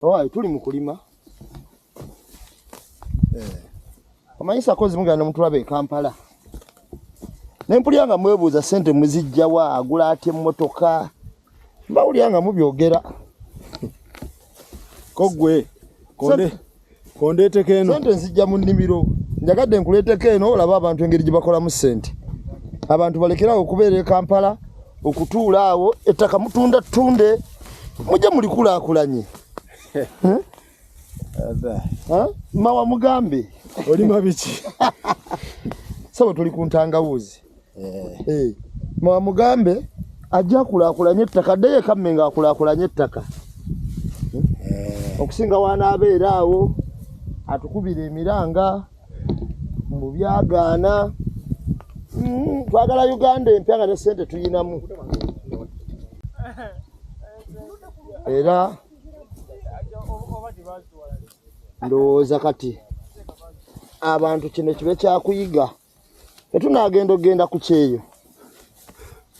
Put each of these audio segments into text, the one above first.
Tuli mu kulima. Amanyisa kozi muganda mutulabe Kampala. Nempulyanga mwebuuza sente muzijjawa agula ate mmotoka. Mbawulyanga mubyogera. Kogwe kondeeteko eno. Sente nzijja mu nnimiro. Njagadde nkuleeteko eno olaba abantu engeri gye bakolamu sente. Abantu balekerawo okubeera e Kampala okutuula awo ettaka mutunda tunde mujje mulikulaakulanye. Mawa mugambe olima biki sabo tuli ku ntangawuzi mawa mugambe ajja kulaakulanye ettaka deye kammenga akulaakulanye ettaka okusinga wana abeera awo atukubira emiranga mu byagaana twagala Uganda empya nga ne sente tuyinamu era ndowooza kati abantu kino kibe kyakuyiga tetunagenda ogenda ku kyeyo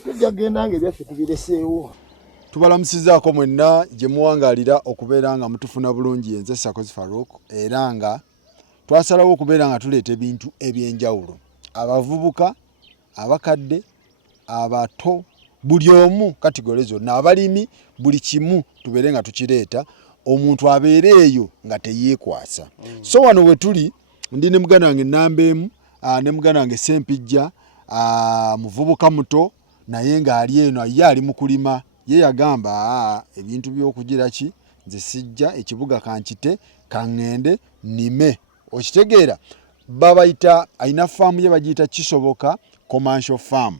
tujja genda nga ebyaffe tubireseewo. Tubalamusizaako mwenna gye muwangalira okubeera nga mutufuna bulungi yenze Sakozi Farouk era nga twasalawo okubeera nga tuleeta ebintu ebyenjawulo abavubuka abakadde abato buli omu kategori zonna abalimi buli kimu tubeere nga tukireeta omuntu abeereeyo nga teyeekwasa. So wano we tuli ndi ne muganda wange Nambeemu ne muganda wange Sempijja muvubuka muto naye nga ali eno ye ali mu kulima ye yagamba ebintu by'okugira ki nze sijja ekibuga kankite kaŋŋende nime okitegeera babayita ayina faamu ye bagiyita Kisoboka commercial farm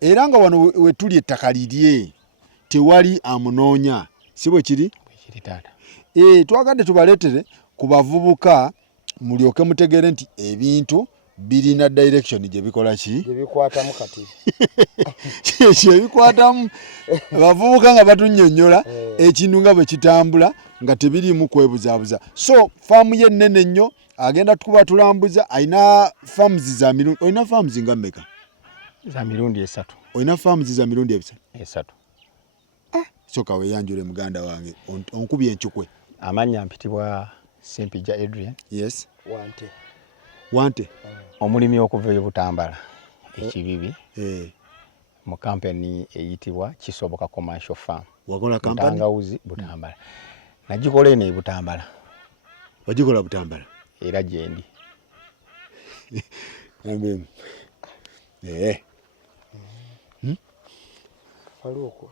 era nga wano we tuli ettaka lirye tewali amunoonya si bwe kiri twagadde tubaleetere ku bavubuka mulyoke mutegeere nti ebintu birina direction gye bikola ki gye bikwatamu kati kye bikwatamu bavubuka nga batunnyonnyola ekintu nga bwe kitambula nga tebiriimu kwebuzaabuza. So faamu ye nnene nnyo agenda tukuba tulambuza ayina farms za mirundi oyina farms nga mmeka za mirundi 3 oyina farms za mirundi 3 soka weyanjule muganda wange onkubye enchukwe amanya mpitibwa Sempijja Adrian. Yes wante omulimi okuva e Butambala ekibibi mu kampani eyitibwa Kisoboka commercial farm wakola kampani Ntangawuzi Butambala najikola ene Butambala wajikola Butambala era gyendi Nambeemu Faruku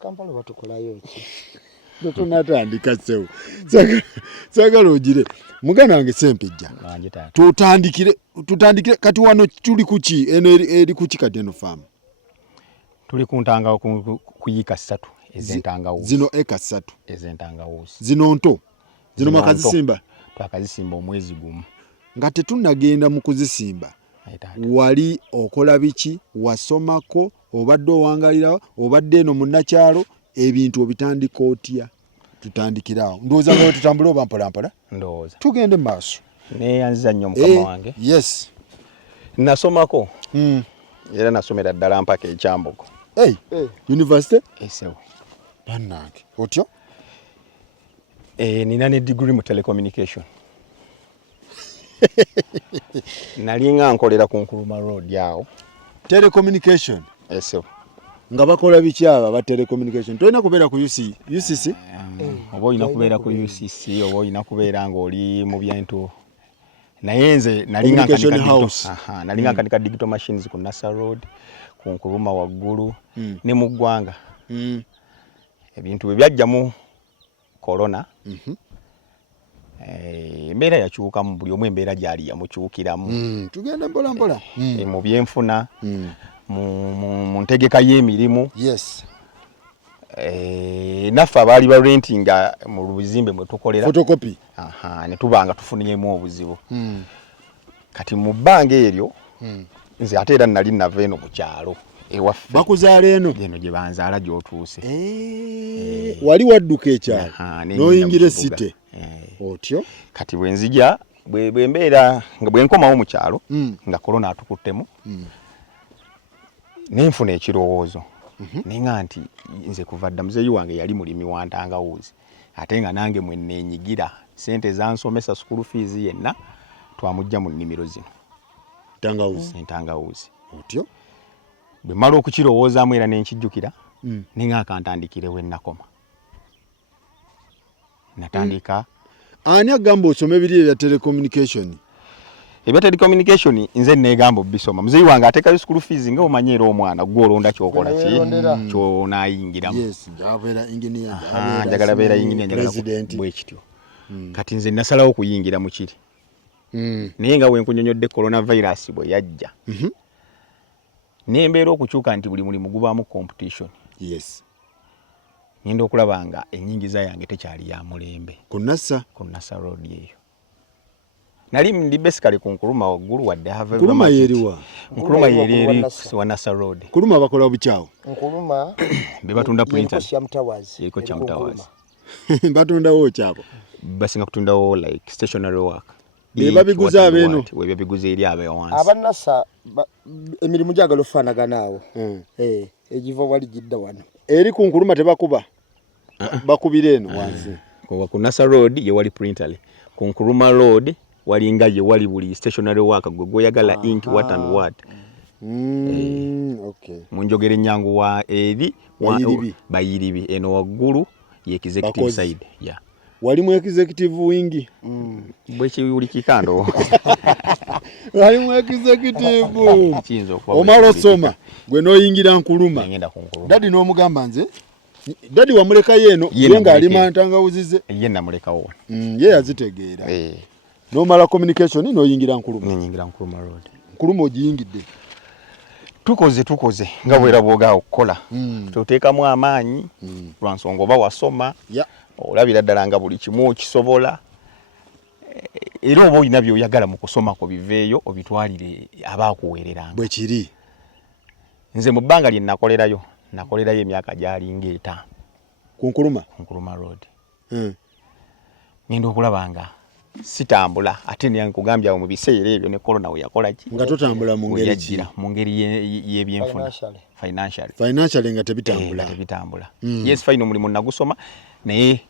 Kampala batukolayo ki tunatandika sewo sagala ogire muganda wange Sempijja tutandikire kati wano tuli kuki eno eri kuki kati eno farm tuli ku ntanga kuyika 3 ezentangawuzi zino eka 3 ezentangawuzi zino nto zino makazisimba twakazisimba omwezi gumu nga tetunagenda mu kuzisimba wali okola biki wasomako obadde owangalira obadde eno munnakyalo ebintu obitandika otya tutandikirawo ndowooza nga tutambula oba mpolampola ndowooza tugende maaso neyanziza nnyo mukama wange yes nasomako era nasomera ddala mpaka ekyambogo university esewo bannange otyo nina ne degree mu telecommunication nali nga nkolera ku Nkuruma Road awo telecommunication esewo nga bakola biki aba ba telecommunication toina kubeera ku UCC oba olina kubeera ku UCC oba olina kubeera nga oli mu bintu naye nze nalinga nkanika digital machines ku Nasa Road ku Nkuruma waggulu ne mu ggwanga ebintu bwe byajjamu corona embeera yakyukamu buli omu embeera gyali yamukyukiramu tugenda mpola mpola mu byenfuna mu ntegeka y'emirimu naffe abaali ba rentinga mu bizimbe mwe tukolera photocopy ne tubanga tufunyemu obuzibu kati mu bbanga eryo nze ate era nali nava eno mu kyalo ewaffe bakuzaala eno gye banzaala gy'otuuse wali wadduka ekyalo n'oyingira esite otyo kati bwe nzija bwe mbeera nga bwe nkomawo mu kyalo nga korona atukuttemu nenfuna ekirowoozo ninga nti nze kuva dda muzeeyi wange yali mulimi wa ntangawuzi ate nga nange mwe neenyigira sente zansomesa school fees yenna twamujja mu nnimiro zino entangawuzi otyo bwe mala okukirowoozaamu era nenkijjukira ninga akantandikire we nakoma natandika ani agamba osome biri ebya telecommunication ebya telecommunication nze neegamba obisoma muzeyi wange ateekayo school fees nga omanyi era omwana gwolonda kyokola ki kyonaayingiramu njagala beera engineer njagala bwe kityo kati nze nasalawo okuyingira mu kiri naye nga wenkunyonyodde coronavirus bwe yajja nembeera okukyuka nti buli mulimu gubaamu competition ngenda okulaba nga ennyingiza yange tekyali ya mulembe ku Nassa Road eyo nali ndi basically ku Nkuruma waggulu wadde have Nkuruma yeriwa Nkuruma yeri wa Nassa Road Nkuruma bakola bukyawo Nkuruma be batunda printer yeriko Chamtowers batunda wo kyabo basinga kutundawo like stationary work babiguza abeno we babiguza eri abewansi abanasa emirimu gyagala ofaanaganawo egiva wali jidda wano eri ku Nkuruma tebakuba bakubira eno wansi ku Nassa Road ye wali printer ku Nkuruma Road walinga ye wali buli stationary work gwoyagala ink what and what okay munjogere nyangu wa eri bayiribi eno waggulu ye executive side wali mu executive wing bwe kiwuli kikando wali mu executive kinzo kwa omalo soma gwe noyingira Nkuruma ngenda ku Nkuruma dadi n'omugamba nze dadi wamuleka yeno yenga ali mantangawuzize ye namulekawo ye yazitegeera nomala communication noyingira Nkuruma nyingira Nkuruma Road Nkuruma ogiyingidde tukoze nga bwera bwoga okukola tuteekamu amaanyi lwansonga oba wasoma olabira ddala nga buli kimu okisobola era oba olina byoyagala mu kusoma ko biveeyo obitwalire abaakuweereranga bwe kiri nze mu bbanga lye nakolerayo emyaka gyalinga 5 ku Nkuruma Road ngenda okulaba nga sitambula ate nkugambye awo mu biseera ebyo ne corona we yakola ki nga totambula mu ngeri ki mu ngeri y'ebyenfuna financially nga tebitambula yes fine omulimu nagusoma naye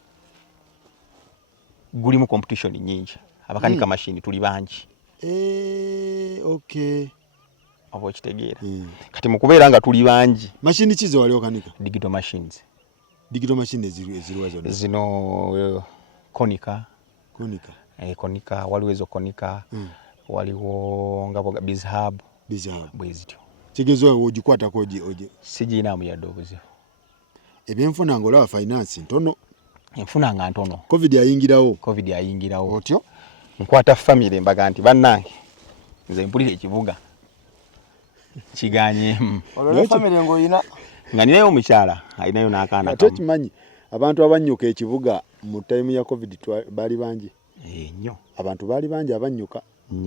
gulimu competition nyingi abakanika machine tuli bangi okay abo kitegeera kati mu kubeera nga tuli bangi machine kizo wali okanika digital machines eziriwa zonna zino Konica waliwo ezo Konica waliwo nga Bizhub bwezityo kigezo ogikwatako oji sijina mu yadde obuzibu ebyenfuna ngolaba finance ntono enfuna nga ntono covid ayingirawo otyo nkwata family mbaga nti bannange nze mpulira ekibuga kiganye olwo family ngoyina nga ninayo omukyala alinayo n'akaana ate kimanyi abantu abanyuka ekibuga mu time ya covid bali bangi nnyo abantu bali bangi abanyuka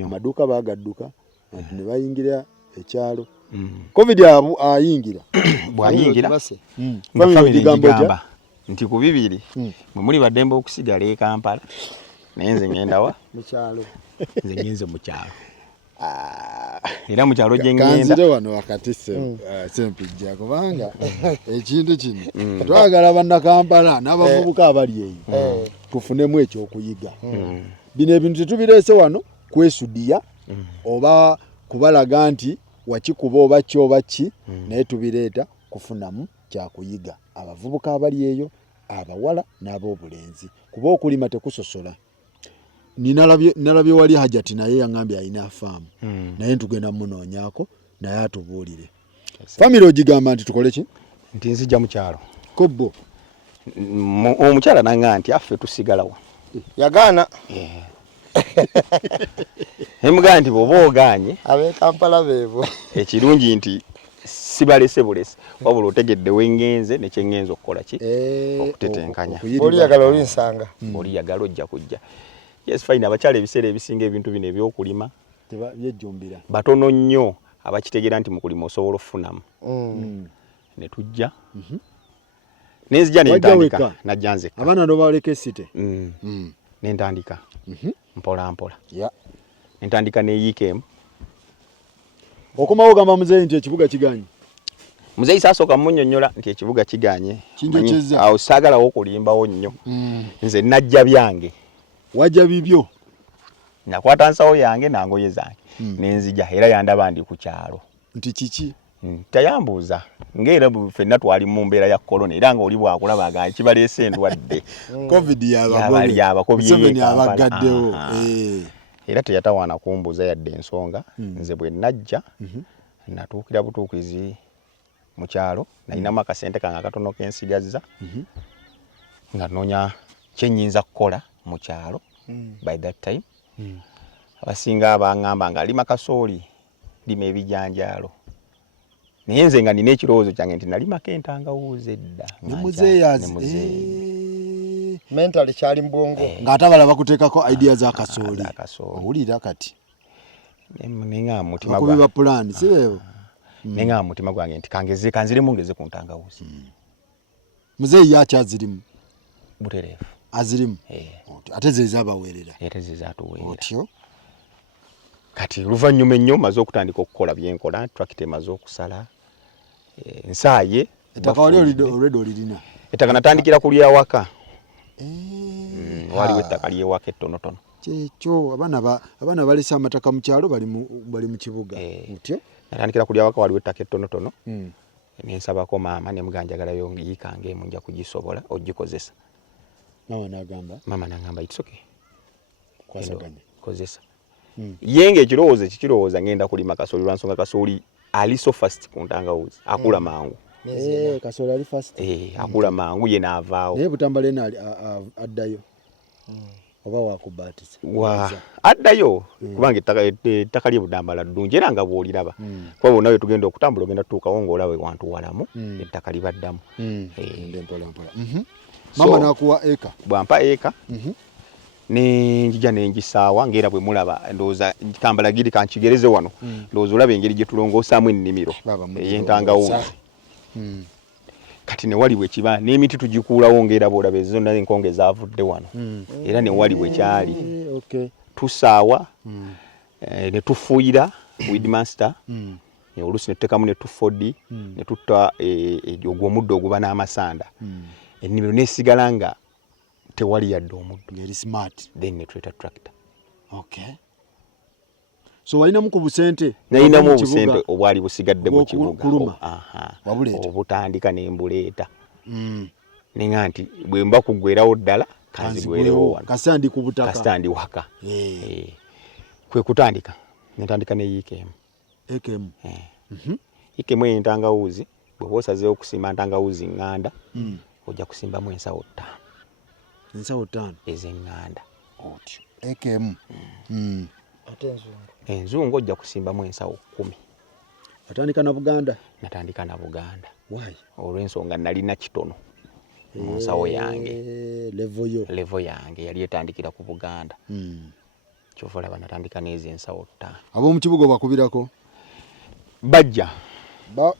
amaduuka bagadduka abantu ne bayingira ekyalo covid ayingira bwayingira family gamba nti ku bibiri mwe muli baddembe okusigala e Kampala naye nze ngenda wa mukyalo nze ngenze mu kyalo era mu kyalo gye ngenda kanzire wano wakati sempijja kubanga ekintu kino twagala banna Kampala n'abavubuka abali eyo tufunemu ekyokuyiga bino ebintu tetubireese wano kwesudiya oba kubalaga nti wakikuba oba kyoba ki naye tubireeta kufunamu kyakuyiga abavubuka abali eyo abawala n'ab'obulenzi kuba okulima tekusosola nalabye wali Hajati naye yangambye alina faamu naye ntugenda munoonyako naye atubuulire family ogigamba nti tukole ki nti nzijja mu kyalo kobbo omukyala nanga nti affe tusigalawo yagaana emugaa nti bw'oba ogaanye ab'e Kampala beebo ekirungi nti sibalese bulese wabula otegedde wengenze nekyengenza okukola ki okutetenkanya oliyagala olinsanga oliyagala ojja kujja yes fine abakyala ebiseera ebisinga ebintu bino eby'okulima byejjumbira batono nnyo abakitegeera nti mu kulima osobola okufunamu ne tujja nenzija nentandika najja nzekka abaana ndo baleka esite nentandika mpola mpola nentandika ne yikemu okomawo gamba muzeeyi nti ekibuga kiganye Muzeyi sasooka munnyonnyola nti ekibuga kiganye. Kinjokyezza. Awo saagalawo okulimbawo nnyo. Nze najja byange. Wajja bibyo. Nakwata nsawo yange nangoye zange. Nenzija era yandaba ndi ku kyalo. Nti kiki? Tayambuuza ng'era ffenna twali mu mbeera ya korona era ng'oli bwakulabaga kibaleese endwadde. Covid yabakobi abagaddewo. Era teyatawaana kumbuuza yadde ensonga. Nze bwe najja natuukira butuukizi mu kyalo nalinamu akasente kange akatono kensigazza nga noonya kyennyinza kukola mu kyalo. By that time abasinga abaŋŋamba nga lima kasooli lima ebijanjaalo. Naye nze nga nina ekirowoozo kyange nti nalimako entangawuuzi edda. Ne muzeeyazi. Mentally kyali mbongo. Ng'ate abalala bakuteekako idea za kasooli. Owulira kati. Nenga mutima gwange. Bakubiba plan, sibeewo. Nenga mutima gwange nti kanziremu ngeze ku ntangawuuzi. Muzeeyi akyazirimu. Butereevu. Azirimu. Ate ze zaabaweerera. Ate ze zaatuweerera. Otyo. Kati oluvannyuma ennyo maze okutandika okukola byenkola, tractor emaze okusala. Nsaaye. Ettaka wali already olirina. Ettaka natandikira ku lyawaka. Waliwo ettaka lyewaka ettonotono. Kyekyo abaana balesa amataka mu kyalo bali mu kibuga. Mutyo. Natandikira ku lyawaka waliwo ettaka ettonotono. Nensabako maama ne muganjagalayo yikange emu nja kugisobola ogikozesa. Mama n'agamba it's okay. Kwasaganya. Kozesa. Yenge ekirowoozo kikirowooza ngenda kulima kasooli lwansonga kasooli ali so fast ku ntangawuuzi akula mangu. Kasooli ali fast. Akula mangu ye naavaawo. Naye Butambala eno addayo. Oba wakubaatisa. Addayo kubanga ettaka lye Butambala ddungi era nga bw'oliraba. Kuba bonna we tugenda okutambula ogenda tutuukawo ng'olaba wantu walamu ettaka libaddamu. Mama n'akuwa eka. Bwampa eka. Nenjija nengisaawa ngera bwe mulaba ndowooza Kambala giri kankigereze wano ndowooza olaba engeri gye tulongoosaamu ennimiro ey'entangawuuzi. Kati ne waliwo ekiba n'emiti tugikuulawo ngera bw'olaba ezo zonna enkonge zaavudde wano era ne waliwo ekyali tusaawa ne tufuuyira weedmaster oluusi ne tuteekamu ne tufodi ne tutta ogwo omuddo oguba n'amasanda ennimiro n'esigala nga tewali yadde omuddo. Ngeri smart. Then ne tuleta tractor. Okay. So walinamu ku busente? Nalinamu obusente obwali busigadde mu kibuga. Wabuleeta? Obutandika ne mbuleeta. Nenga nti bwe mba kugwerawo ddala kanzigwerewo wano. Kasandi ku butaka. Kasandi waka. Kwe kutandika. Netandika ne IKM. IKM. IKM entangawuuzi bwe bosazeewo okusimba ntangawuuzi nganda ojja kusimbamu ensawo 5. Ensawo 5 ez'enganda. Otyo. EKM. Ate enzungu. Enzungu ojja kusimbamu ensawo 10. Atandika na Buganda? Natandika na Buganda. Why? Olw'ensonga nalina kitono mu nsawo yange. Level yange yali etandikira ku Buganda. Kyova olaba natandika n'ezo ensawo 5. Ab'omu kibuga bakubirako?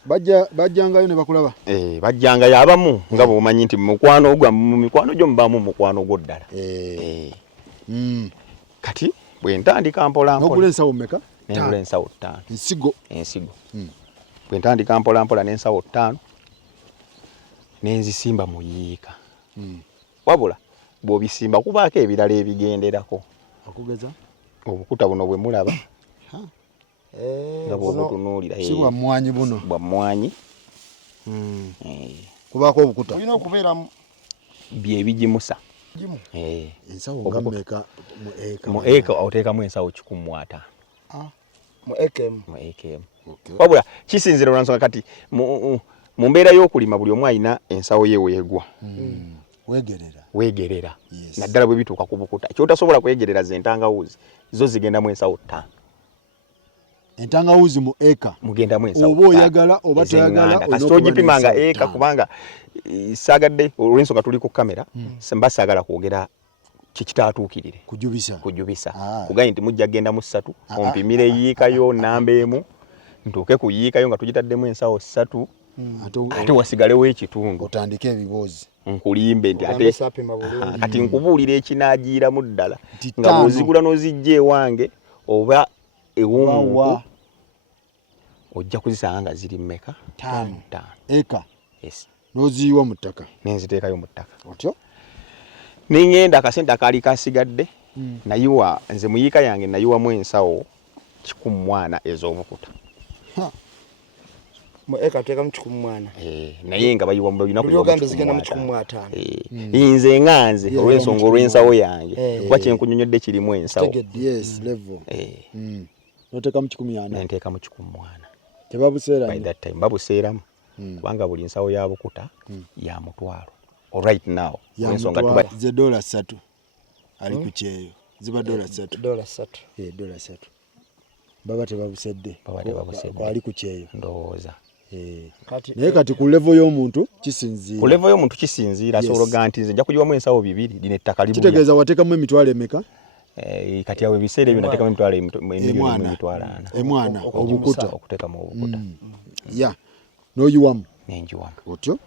Bajjangayo ne bakulaba? Bajjangayo abamu nga bw'omanyi nti mu mikwano gyo mubaamu mukwano gwo ddala. Kati bwe ntandika mpola mpola. N'ogula ensawo mmeka? N'engula ensawo 5. Ensigo. Bwe ntandika mpola mpola n'ensawo 5 n'enzisimba mu yiika. Wabula bw'obisimba kubaako ebirala ebigenderako. Okugeza? Obukuta buno bwe mulaba. Nga bw'obutunuulira. Si bwa mmwanyi buno? Bwa mmwanyi. Kubaako obukuta? Olina okubeera bye bigimusa. Ensawo nga mmeka mu eka? Mu eka oteekamu ensawo 15. Mu EKM. Mu EKM. Wabula kisinzira olwansonga kati mu mbeera y'okulima buli omu alina ensawo ye weegwa. Weegerera. Naddala bwe bituuka ku bukuta. Kyotasobola kwegerera z'entangawuuzi zo zigenda mu ensawo 5. Entangawuuzi mu eka mugendamu ensawo. Oba oyagala oba toyagala kasita ogipimanga eka kubanga saagadde olw'ensonga tuli ku kamera mba saagala kwogera kikitaatuukirire. Kujubisa. Kugaye nti mujja genda mu 3 ompimire yiikayo namba emu ntuuke ku yiikayo nga tugitaddemu ensawo 3 ate wasigalewo ekitundu. Otandike ebiboozi. Nkulimbe nti ate kati nkubuulira ekinaagiiramu ddala nga bw'ozigula n'ozijja ewange oba ew'omuntu ojja kuzisanga nga ziri mmeka 5 eka yes noziyiwa mu ttaka nenziteekayo mu ttaka otyo ningenda akasente akaali kasigadde nayiwa nze muyiika yange nayiwamu ensawo 100 ez'obukuta mu eka teeka mu 100 naye nga bayiwa mu bina kuyogambe zigenda mu 500 nze nganze olw'ensonga olw'ensawo yange kuba kyenkunyonyodde kirimu ensawo yes level noteeka mu 100 nenteeka mu 100 tebabuseera by that time babuseeramu kubanga buli nsawo ya bukuta ya mutwalo right now ensonga tuba ze $3 ali ku kyeyo ziba $3 $3 baba tebabusedde ali ku kyeyo ndowooza naye kati ku level y'omuntu kisinziira ku level y'omuntu kisinziira asobola nti nze nja kuyiwamu ensawo 2 lino ettaka libuya kitegeeza wateekamu emitwalo emeka kati awo ebiseera ebyo nateekamu emitwalo 4 emwana obukuta okuteekamu obukuta ya n'oyiwamu nenjiwamu otyo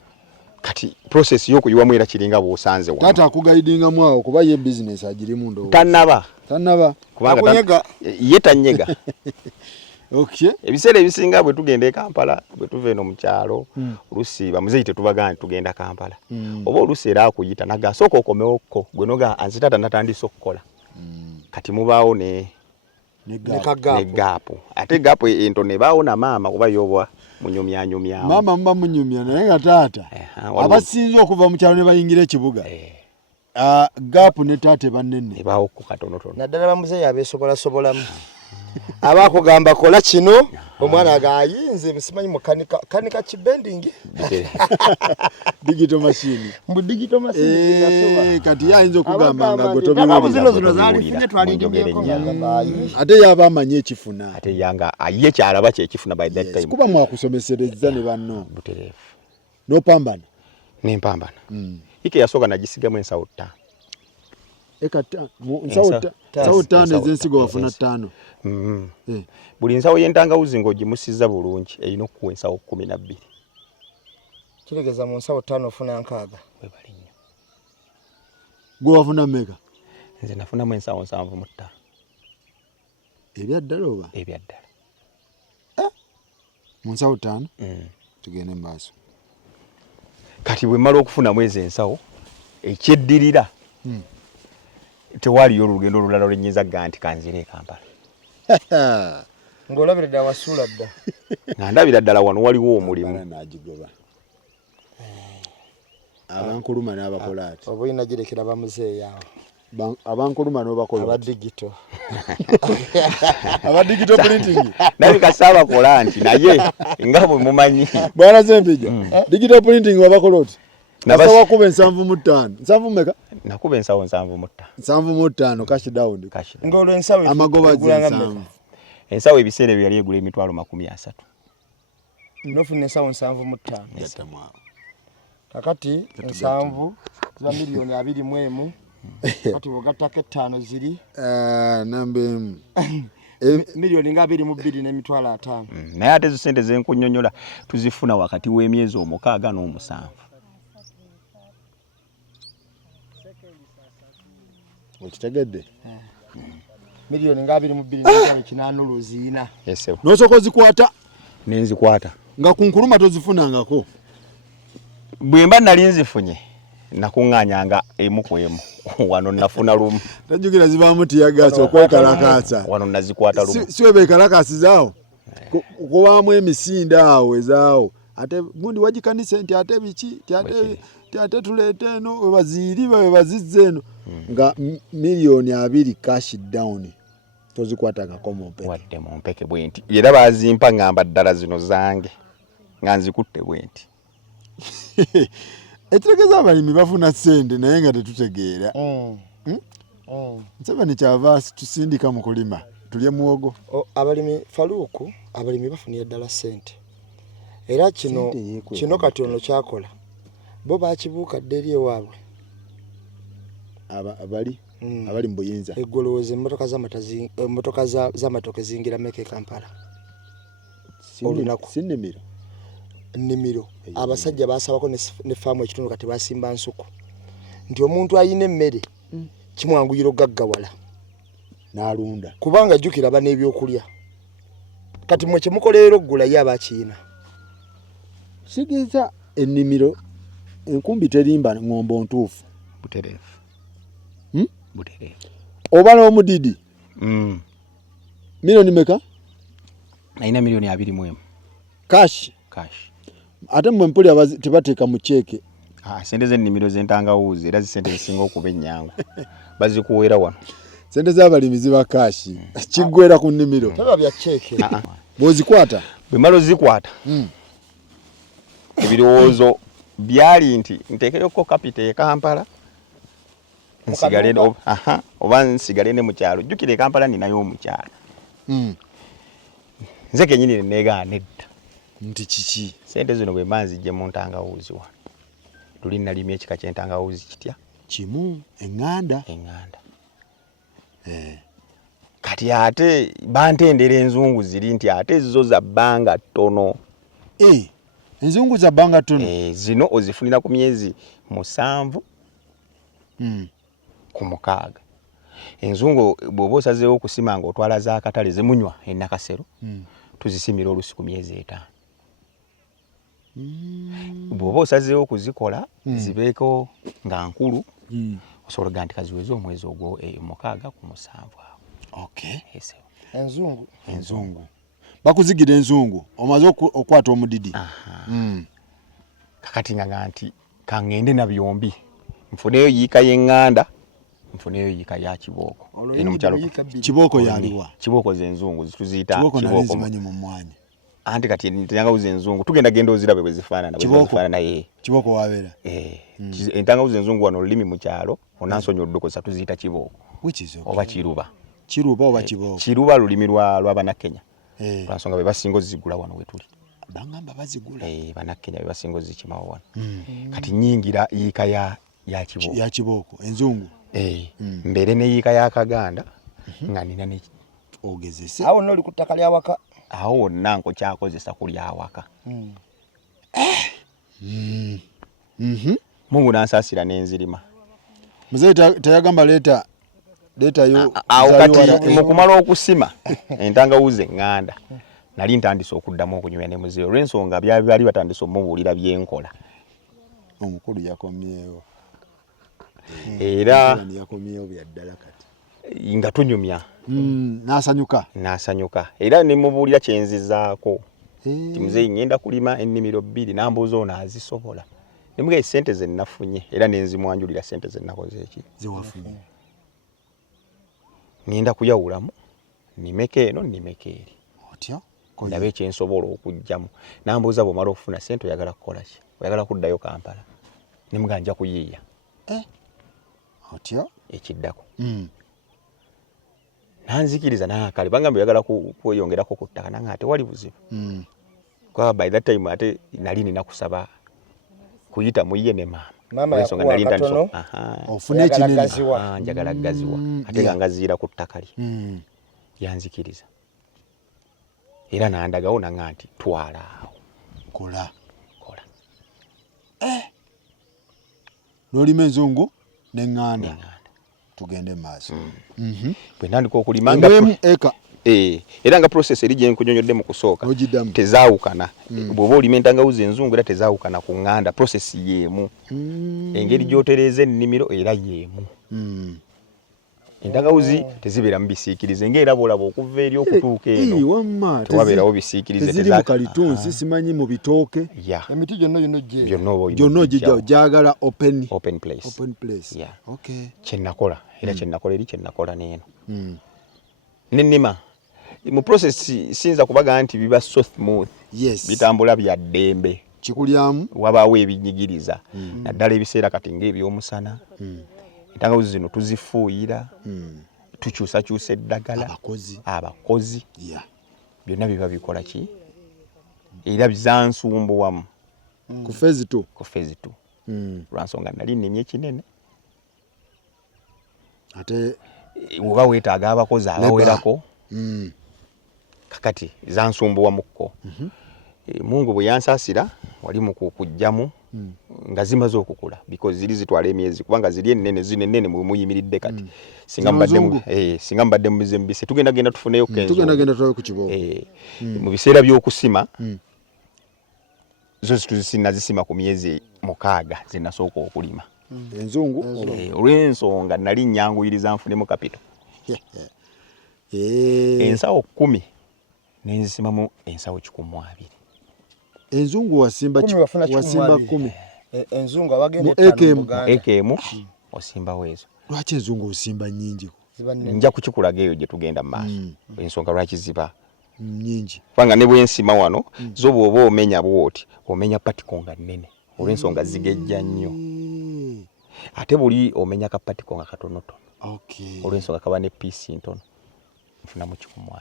kati process y'okuyiwamu era kiringa bw'osanze wano taata akugaidingamu awo kuba ye business agirimu ndowooza tannaba kubanga ye tanyega okay ebiseera ebisinga bwe tugenda e Kampala bwe tuva eno mu kyalo olusi bamuzeeyi tetubagana tugenda Kampala oba olusi era akuyita naga sooka okomewokko gwe noga anze taata natandise okukola kati mubaawo ne gaapu ate gaapu ento ne baawo na maama kuba yoba munyumya maama mba munyumya naye nga taata abasinze okuva mu kyalo ne bayingira ekibuga gaapu ne taata bannene ne baawo ku katonotono naddala bamuzeeyi abeesobolasobolamu abakugamba kola kino omwana agayinze musimanyi mukanika kibendingi digital machine mu digital machine nasoba kati yayinza okugamba nga gotobe zino zalifunye twalindimyeko ate yaba amanyi ekifuna ate yanga aye kyalaba kyekifuna by that time kuba mwakusomesereza ne banno butereevu nopambana nempambana ike yasooka nagisigamu ensawo 5 ekata nsawo 5 ezensigo wafuna 5 buli nsawo y'entangawuzi ng'ogimusiza bulungi erina okuwa ensawo 12 kiregeza mu nsawo 5 ofuna 6 webali nnyo gwe wafuna mmeka nze nafunamu ensawo 7 ebyaddala oba ebyaddala mu nsawo 5 tugende mu maaso kati bwe mmala okufunamu ezo ensawo ekyeddirira tewaliyo olugendo olulala lwenyiza gga nti kanzire e Kampala ng'olabira ddala wasuula dda nga ndabira ddala wano waliwo omulimu n'agigoba abankuluma n'abakola ati oba olina girekera bamuzeeyi awo abankuluma n'obakola abadigito abadigital printing nabika saabakola nti naye nga bwe mumanyi bwana Zempija digital printing wabakola oti nasawa kuba 7 meka nakuba ensawo 7 cash down ng'olwo ensawo amagoba ensawo ebiseera ebyo yali egula emitwalo 30 nofuna ensawo 7 kakati ensanvu ziba miliyoni 21 kati wogattako 5 ziri nambe miliyoni nga 22 n'emitwalo 5 naye ate zo sente zenkunyonyola tuzifuna wakati w'emyezi 6 n'7 okitegedde miliyoni nga 22 oluziina n'osooka ozikwata nenzikwata nga ku nkuluma tozifunangako bwe mba nali nzifunye nakuŋŋaanyanga emu ku emu wano nafuna lumu tajjukira zibaamu tiyagaasi okwekalakaasa wano nazikwata lumu siwe beekalakaasizaawo kubaamu emisinde awo ezaawo ate gundi wagikanise nti ate biki ate tuleete eno webaziiriba webazizza eno nga miliyoni 2 cash down tozikwatagako mumpeke wadde mumpeke bwe nti era bazimpa ngamba ddala zino zange nga nzikutte bwe nti ekitegeeza abalimi bafuna ssente naye nga tetutegeera Nsebeni kyava tusindika mu kulima tulye muwogo abalimi Faluuku abalimi bafunira ddala ssente era kino katono kyakola bo bakibuukadde eri ewaabwe abali mu buyinza eggolooza emmotoka z'amatooke zingira meka e Kampala olunaku nnimiro abasajja basabako ne faamu ekitundu kati basimba nsuku nti omuntu ayina emmere kimwanguyira ogaggawala n'alunda kubanga jjukira aba n'ebyokulya kati mwe kyemukolera oggula yaba kiina sigeza ennimiro enkumbi terimba ngombo ntuufu butereevu butereevu obala omudidi milioni meka naina milioni 21 cash ate mwe mpuli tebateeka mu cheeke sente z'ennimiro z'entangawuzi era zisente zisinga okuba ennyangu bazikuweera wano sente z'abalimi ziba kashi kiggwera ku nnimiro taba bya cheeke bw'ozikwata bwe mala ozikwata ebirowoozo byali nti nteekeyoko kapita e Kampala nsigale oba nsigale ne mu kyalo jjukira e Kampala ninayo omukyalo nze kenyini neegaana edda nti kiki sente zino bwe mba nzijje mu ntangawuzi wano luli nalimye ekika ky'entangawuzi kitya kimu eŋŋanda kati ate bantendera enzungu ziri nti ate zo za bbanga ttono enzungu za bbanga ttono zino ozifunira ku myezi 7 ku 6 enzungu bw'oba osazeewo okusima ng'otwala z'akatale zimunywa ennakasero tuzisimira olusi ku myezi 5 bw'oba osazeewo okuzikola zibeeko nga nkulu osobola nti kaziweze omwezi ogwo 6 ku 7 awo enzungu bakuzigira enzungu omaze okwata omudidi kakati nga nti kaŋŋende na byombi nfuneyo yiika y'eŋŋanda nfuneyo yiika ya kibooko eno mukyalo kibooko yaliwa kibooko z'enzungu zituziyita kibooko zimanyi mu mwanya anti kati entangawuzi enzungu tugenda genda ozirabe bwe zifaanana kibooko wabeera entangawuzi enzungu wano olulimi mu kyalo onansonyi oludokoza tuziyita kibooko oba kiruba oba kibooko kiruba lulimi lw'Abannakenya lwansonga be basinga ozigula wano wetuli bangamba bazigula Bannakenya be basinga ozikimawo wano kati nyingira yiika ya kibooko enzungu mbeere ne yiika ya Kaganda nga nina ne ogezese awo noli ku ttaka lya waka awo wonna nkokyakozesa ku lya waka Mungu nansaasira n'enzirima muzeyi teyagamba leeta yo awo kati mu kumala okusima entangawuzi eŋŋanda nali ntandise okuddamu okunywera ne muzeeyi olw'ensonga byali batandise omubuulira byenkola omukulu yakomyewo era yakomyewo byaddala kati nga tunyumya n'asanyuka era ne mubuulira kyenzizaako ti muzeeyi ngenda kulima ennimiro 2 nambuuza ono azisobola ne mugaye sente ze nnafunye era nenzimwanjulira sente ze nnakoze eki zewafunye ngenda kuyawulamu nimeka eno nimeka eri otyo ndabe ekyensobola okujjamu nambuuza bw'omala okufuna sente oyagala kukola ki oyagala kuddayo Kampala ne muganja kuyiiya otyo ekiddako nanzikiriza nakale bangamba oyagala kweyongerako ku ttaka nange ate wali buzibu kwa by that time ate nali nina kusaba kuyita muyiye ne maama yakuwa katono ofune ekinene njagala gaziwa ate nga ngaziira ku ttaka lye yanzikiriza era nandagawo nanga nti twala awo kola n'olima enzungu n'eŋŋanda tugende maaso bwe ntandika okulima nga eka era nga process eri gye nkunyonyodde mu kusooka tezaawukana bw'oba olima entangawuzi enzungu era tezaawukana ku ŋŋanda process yeemu engeri gy'otereeza ennimiro era yeemu entangawuzi tezibeera mu bisiikirize ng'era bw'olaba okuva eri okutuuka eno tewabeerawo bisiikirize tezimuka litunsi simanyi mu bitooke emiti gyonna ogijja gyagala open place kyennakola era kyennakola n'eno nennima mu process siyinza kubaga nti biba so smooth bitambula bya ddembe kikulyamu wabaawo ebinyigiriza naddala ebiseera kati ng'ebyomusana entangawuzi zino tuzifuuyira tukyusakyusa eddagala abakozi byonna biba bikola ki era bizansumbuwamu ku phase 2 lwansonga nali nnimye kinene ate oba weetaaga abakozi abawerako kakati zansumbuwamukko Mungu bwe yansaasira wali mu kujjamu nga zimaze okukula because ziri zitwala emyezi kubanga ziri ennene muyimiridde kati singa mbadde mu mize mbise tugenda tufuneyo tugenda twawe ku kiboko mu biseera by'okusima zo nazisima ku myezi 6 zinasooka okulima enzungu olw'ensonga nali nnyanguyiriza nfunemu kapito ensawo 10 nenzisimamu ensawo 12 enzungu wasimba 10 enzungu abagenda 5 ekemu osimbawo ezo lwaki enzungu osimba nyingi nja kukikulaga eyo gye tugenda mu maaso ensonga lwaki ziba nyingi kubanga ne bwensima wano zo bw'oba omenya bwoti omenya patikonga nnene olw'ensonga zigejja nnyo ate buli omenya kapatikonga katonotono olw'ensonga kaba ne piisi ntono nfunamu 12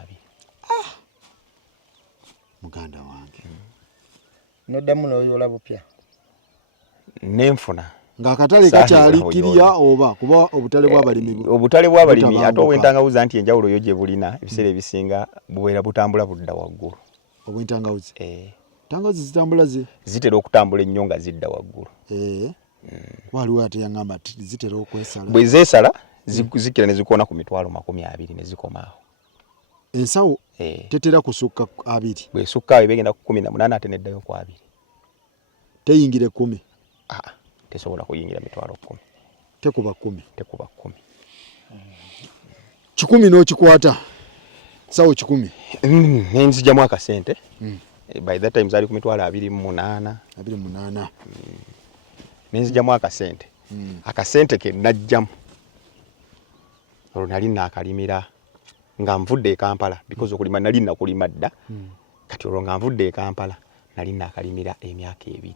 muganda wange noddamu n'oyola bupya nenfuna ng'akatale kakyali kiriya oba kuba obutale bw'abalimi ate obw'entangawuzi anti enjawulo yo gye bulina ebiseera ebisinga bubeera butambula budda waggulu obw'entangawuzi entangawuzi zitambula zitera okutambula ennyo nga zidda waggulu waliwo ate yaŋŋamba zitera okwesala bwe zeesala zikira ne zikoona ku 20 ne zikomaawo ensawo tetera kusukka 2 bw'esukka awo begenda ku 18 ate neddayo ku 2 teyingire 10 tesobola kuyingira 10 tekuba 10 10 n'okikwata sawo 10 nenzijjamu akasente by that time zali ku 28 nenzijjamu akasente akasente ke najjamu olwo nali naakalimira nga nvudde e Kampala because okulima nali nakulima dda kati olwo nga nvudde e Kampala nali naakalimira emyaka 2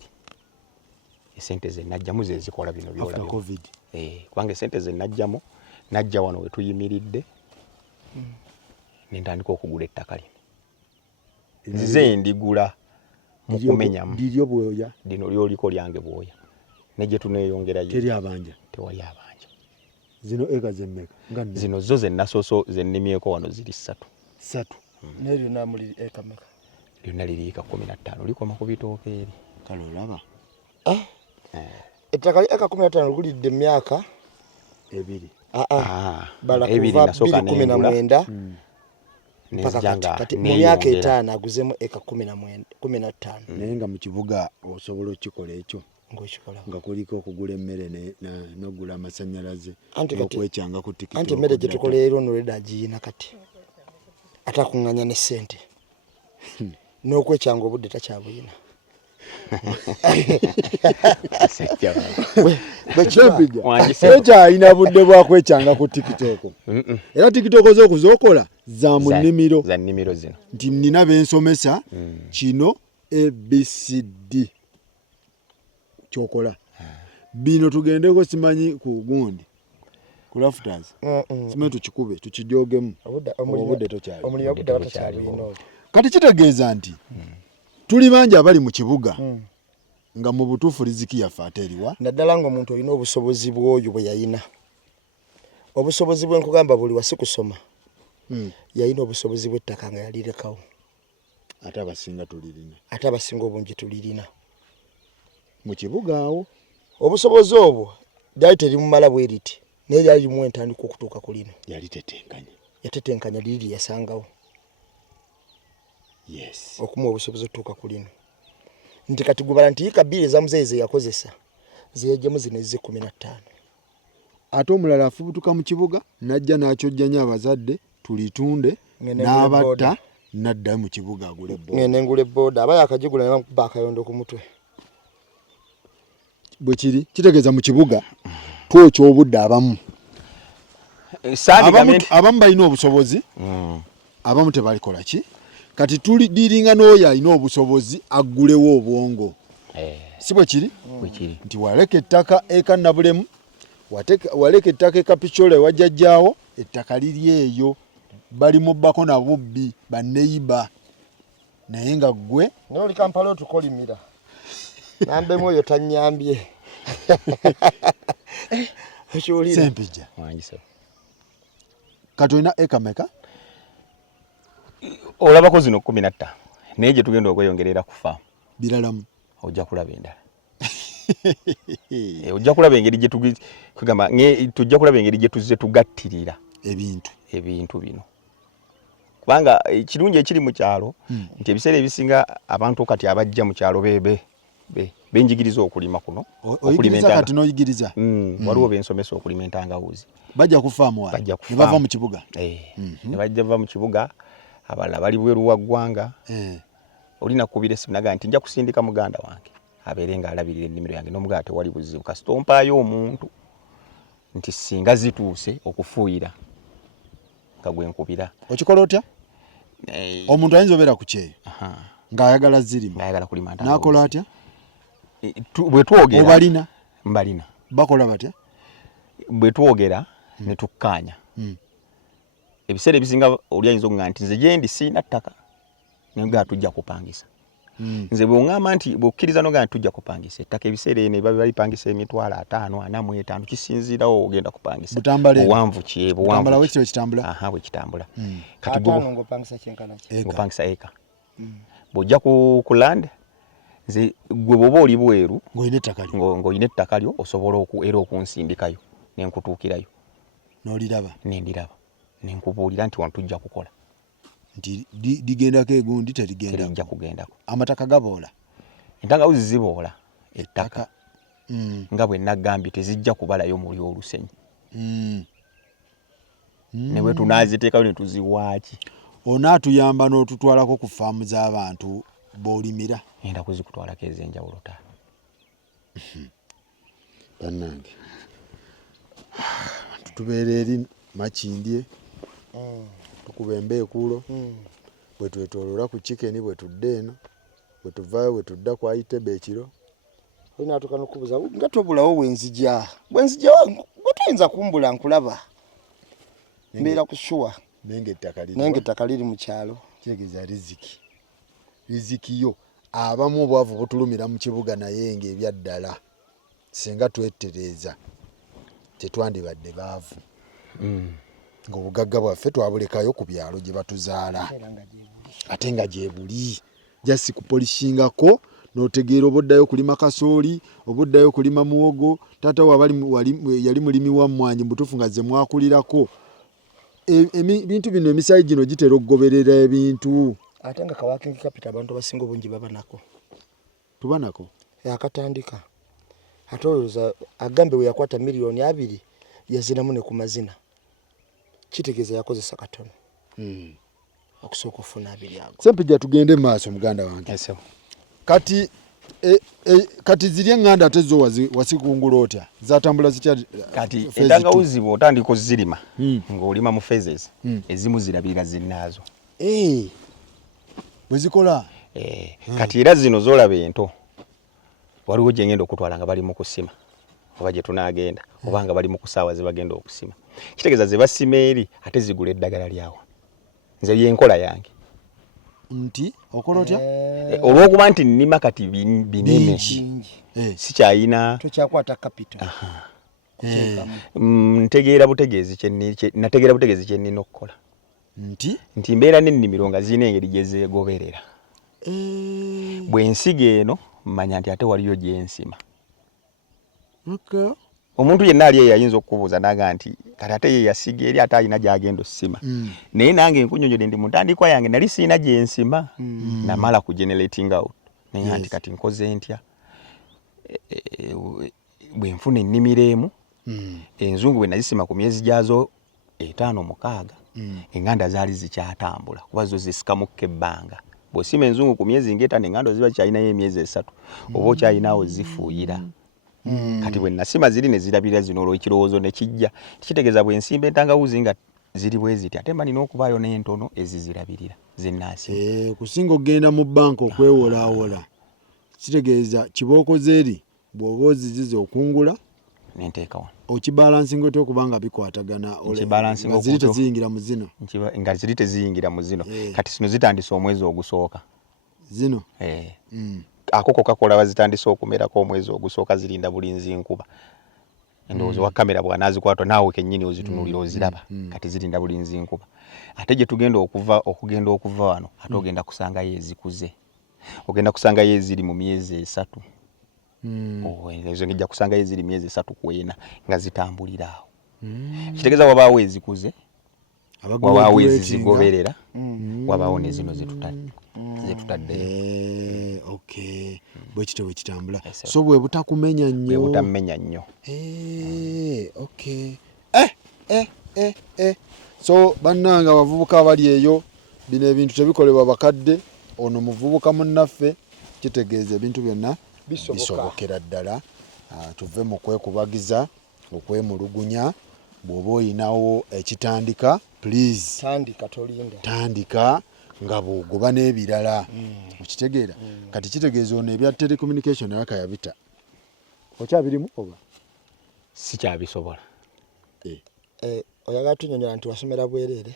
esente ze najjamu ze zikola bino byolabyo covid kubanga esente ze najjamu najja wano we tuyimiridde nentandika okugula ettaka lino nzize ndigula mu kumenyamu liryo bwoya lino lyoliko lyange bwoya negye tuneeyongerayo teri abanja tewali abanja zino eka zemmeka zino zo ze nasoso ze nnimyeko wano ziri 3 neryo namuli eka meka lyonna liriika 15 likoma ku bitooke eri kale olaba ettaka eka 15 ligulidde emyaka 2 bala kuva 2019 kati mu myaka 5 aguzemu eka 15 naye nga mu kibuga osobola okikola ekyo ng'okikola nga kuliko okugula emmere n'ogula amasannyalaze n'okwekyanga ku tikiti anti emmere gye tukola ero noleda agiyina kati atakuŋŋanya ne ssente n'okwekyanga obudde takyabuyina ekyalina budde bwakwekyanga ku tikitoko era tikitoko z'okuzokola za mu nnimiro zino nti nina bensomesa kino ABCD kyokola bino tugendeko simanyi ku gundi ku rafters simanyi tukikube tukijogemu obudde tokyali kati kitegeeza nti tuli bangi abali mu kibuga nga mu butuufu riziki yaffe ateriwa naddala ng'omuntu olina obusobozi bw'oyo bwe yayina obusobozi bwenkugamba buli wasi kusoma yayina obusobozi bw'ettaka nga yalirekawo ate abasinga tulirina ate abasinga obungi tulirina mu kibuga awo obusobozi obwo lyali terimumala bwe riti naye lyali limu entandika okutuuka ku lino yali tetenkanya yatetenkanya liri yasangawo okumuwa obusobozi okutuuka ku lino nti kati gubala nti yika bbiri ezamuzeyi yakozesa ziyejjemu zino ezze 15 ate omulala afubutuka mu kibuga najja n'akyojjanya abazadde tulitunde n'abatta nadda mu kibuga agule booda ngene ngule booda aba yakagigula n'akuba akayondo ku mutwe bwe kiri kitegeeza mu kibuga twokya obudde abamu abamu balina obusobozi abamu tebalikola ki kati tuli diringa n'oyo alina obusobozi aggulewo obwongo si bwe kiri nti waleka ettaka eka nabulemu waleka ettaka eka pichola ewajjajjaawo ettaka liri eyo bali mu bbako nabubbi baneiba naye nga ggwe n'oli Kampala otukolimira nambemu oyo tannyambye sempija kati olina eka meka olabako zino 15 naye gye tugenda okweyongerera kufa biralamu ojja kulaba endala ojja kulaba engeri gye tugamba tujja kulaba engeri gye tuzze tugattirira ebintu bino kubanga ekirungi ekiri mu kyalo nti ebiseera ebisinga abantu kati abajja mu kyalo benjigiriza okulima kuno waliwo bensomesa okulima entangawuzi bajja kufaamu wala ne bava mu kibuga ne bajja bava mu kibuga abalala bali bweru wa ggwanga olina kubira sinaga nti nja kusindika muganda wange abeere ng'alabirira ennimiro yange n'omuganda tewali buzibu kasita ompaayo omuntu nti singa zituuse okufuuyira nga gwe nkubira okikola otya omuntu ayinza obeera ku kyeyo ng'ayagala zirima kulima n'akola atya bwe twogera obalina mbalina bakola batya bwe twogera ne tukkaanya ebiseera ebisinga oli ayinza okuŋŋamba nti nze gye ndi siina ttaka naye nga tujja kupangisa nze bw'oŋŋamba nti bw'okkiriza n'ogamba nti tujja kupangisa ettaka ebiseera eno balipangisa emitwalo 5 45 kisinziirawo ogenda kupangisa obuwanvu ki bwe kitambula kati ng'opangisa eka bw'ojja ku land nze gwe bw'oba oli bweru ng'olina ettaka lyo osobola era okunsindikayo nenkutuukirayo nendiraba nenkubuulira nti wano tujja kukola nti ligendako egundi terijja kugendako amataka gaboola entangawuzi ziboola ettaka nga bwe nagambye tezijja kubalayo muli olusenyi ne bwe tunaaziteekayo ne tuziwaaki onaatuyamba n'otutwalako ku faamu z'abantu b'olimira ngenda kuzikutwalako ez'enjawulo taata bannange tubeera eri Makindye tukuba embeekuulo bwe twetooloola ku Chicken bwe tudda eno bwe tuvaayo bwe tudda ku Aitebe ekiro onaatuka n'okubuuza nga tobulawo bwenzija gwotoyinza kumbula nkulaba mbeera ku shuwa nange ettaka liri mu kyalo kitegeeza riziki yo abamu obwavu butulumira mu kibuga naye ng'ebyaddala singa twettereeza tetwandibadde baavu ng'obugagga bwaffe twabulekayo ku byalo gye batuzaala ate nga gye buli jasi kupolishingako n'otegeera obuddayo kulima kasooli obuddayo kulima muwogo taata yali mulimi wa mmwanyi mutuufu nga ze mwakulirako ebintu bino emisaayi gino gitera okugoberera ebintu ate nga kawakingi kapita abantu abasinga obungi tubanako akatandika ate olowooza agambe we yakwata miliyoni 2 yazinamu ne ku mazina kitegeeza yakozesa katono okusooka okufuna 2 ago sempijja tugende maaso muganda wange kati ziri eŋŋanda ate zo wasikungula otya zatambula zitya kati entangawuzi bw'otandika ozirima ng'olima mu phases ezimu zirabirira zinnaazo bwe zikola kati era zino zolaba ento waliwo gye ngenda okutwala nga bali mu kusima oba gye tunaagenda oba nga bali mu kusaawa ze bagenda okusima kitegeeza ze basima eri ate zigula eddagala lyawo nze yenkola yange nti okola otya olw'okuba nti nnima kati binene sikyayina tokyakwata kapito nategeera butegeezi kye nnina okukola nti mbeera n'ennimiro nga zirina engeri gye zeegoberera bwe nsiga eno mmanya nti ate waliyo gye nsima omuntu yenna ali yayinza okubuuza naga nti kati ate ye yasiga eri ate alina gy'agenda ossima naye nange nkunyonyodde ndi mu ntandikwa yange nali siina gye nsima namala ku generating out naye nti kati nkoze ntya bwe nfuna ennimiro emu enzungu bwe nazisima ku myezi gyazo 5-6 enganda zaali zikyatambula kuba zo zisikамukko ebbanga bw'osima enzungu ku myezi ng'etaano enganda ziba kyalinayo emyezi 3 oba okyalinawo zifuuyira kati bwe nasima ziri ne zirabira zino olw'ekirowoozo ne kijja tikitegeeza bwe nsimba entangawuzi nga ziri bwe ziti ate mba nina okubaayo n'entono ezizirabirira zennaasima kusinga okgenda mu banka okwewolaawola kitegeeza kibookoze eri bw'oba ozizize okungula nenteeka wano okibalansinga otya okubanga bikwatagana nga ziri teziyingira mu zino nga ziri teziyingira mu zino kati zino zitandise omwezi ogusooka zino akoko kakola bazitandise okumerako omwezi ogusooka zirinda bulinzi nkuba endowooza wa kamera bw'anaazikwata naawe kennyini ozitunulira oziraba kati zirinda bulinzi nkuba ate gye tugenda okuva wano ate ogenda kusangayo ezikuze ogenda kusangayo eziri mu myezi 3 ezo ngijja kusanga eziri myezi 3 ku 4 nga zitambulira awo kitegeeza wabaawo ezikuze wabaawo ezizigoberera wabaawo ne zino zetutadde okay bwe kitambula so bwe butakumenya nnyo okay so bannanga abavubuka abali eyo bino ebintu tebikolebwa bakadde ono muvubuka munnaffe kitegeeza ebintu byonna bisobokera ddala tuve mu kwekubagiza okwemulugunya bw'oba oyinawo ekitandika please tandika nga bw'ogoba n'ebirala okitegeera kati kitegeeza ono ebya telecommunication alaka yabita okyabirimu oba sikyabisobola oyagala tunyonyola nti wasomera bwereere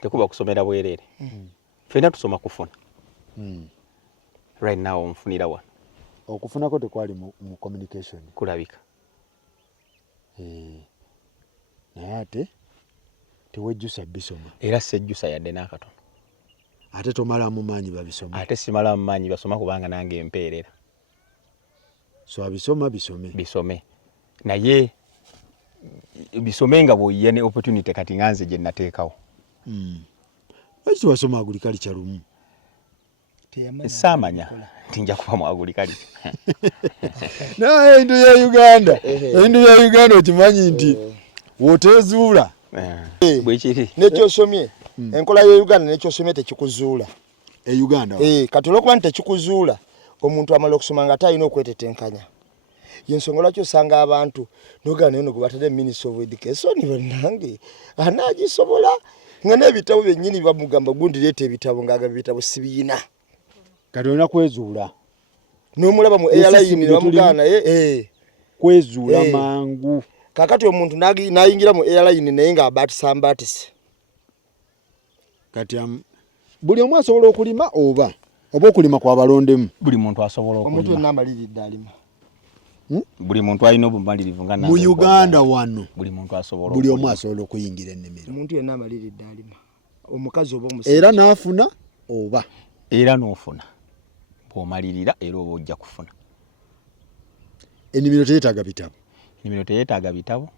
tekuba kusomera bwereere ffenna tusoma kufuna right now onfunira wano okufunako tekwali mu communication kulabika naye ate tewejjusa bisoma era sejjusa yadde n'akatono ate tomala mu maanyi babisoma ate simala mu maanyi basoma kubanga nange empeerera so abisoma bisome naye bisome nga bw'oyiye ne opportunity kati nganze gye nateekawo lwaki wasoma agriculture lumu saamanya nti nja kuba mu agriculture naye endu ya Uganda okimanyi nti wotezuula bwekiri nekyosomye enkola ya Uganda nekyosomye tekikuzuula Uganda kati olwokuba nti tekikuzuula omuntu amala okusoma nga talina okwetetenkanya yensonga lwaki osanga abantu nogana eno gwe batadde Minister of Education bannange anagisobola nga n'ebitabo byennyini bamugamba gundi leeta ebitabo ng'agaba ebitabo sibiina kati olina kwezuula n'omulaba mu airline bamugana kwezuula mangu kakati omuntu n'ayingira mu airline naye ng'abatisa mbatise kati buli omu asobola okulima oba okulima kwa balondemu buli muntu asobola okulima omuntu yenna amaliridde alima buli muntu alina obumalirivu nga mu Uganda wano buli muntu asobola buli omu asobola okuyingira ennimiro omuntu yenna amaliridde alima omukazi oba omusajja era n'afuna oba era n'ofuna bw'omalirira era oba ojja kufuna ennimiro teyeetaaga bitabo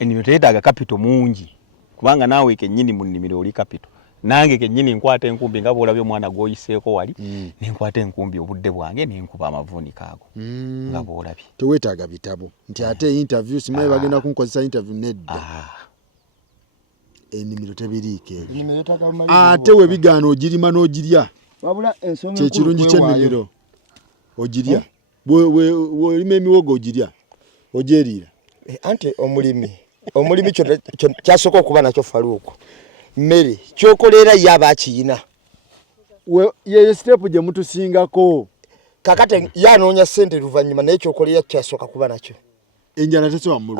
ennimiro teyeetaaga kapito mungi kubanga naawe kennyini mu nnimiro oli kapito nange kennyini nkwata enkumbi nga bw'olabye omwana gw'oyiseeko wali nenkwata enkumbi obudde bwange nenkuba amavuunika ago nga bw'olabye teweetaaga bitabo nti ate interview simanyi bagenda kunkozesa interview nedda ennimiro tebiriiko ebyo ate we bigaana ogirima n'ogirya kyekirungi ky'ennimiro ogirya bw'olima emiwogo ogirya ogyeriira anti omulimi kyasooka okuba nakyo faluuko mmere kyokolera yaba akiyina yeyo step gye mutusingako kakati yanoonya ssente luvannyuma naye kyokolera kyasooka kuba nakyo enjala tesoba mu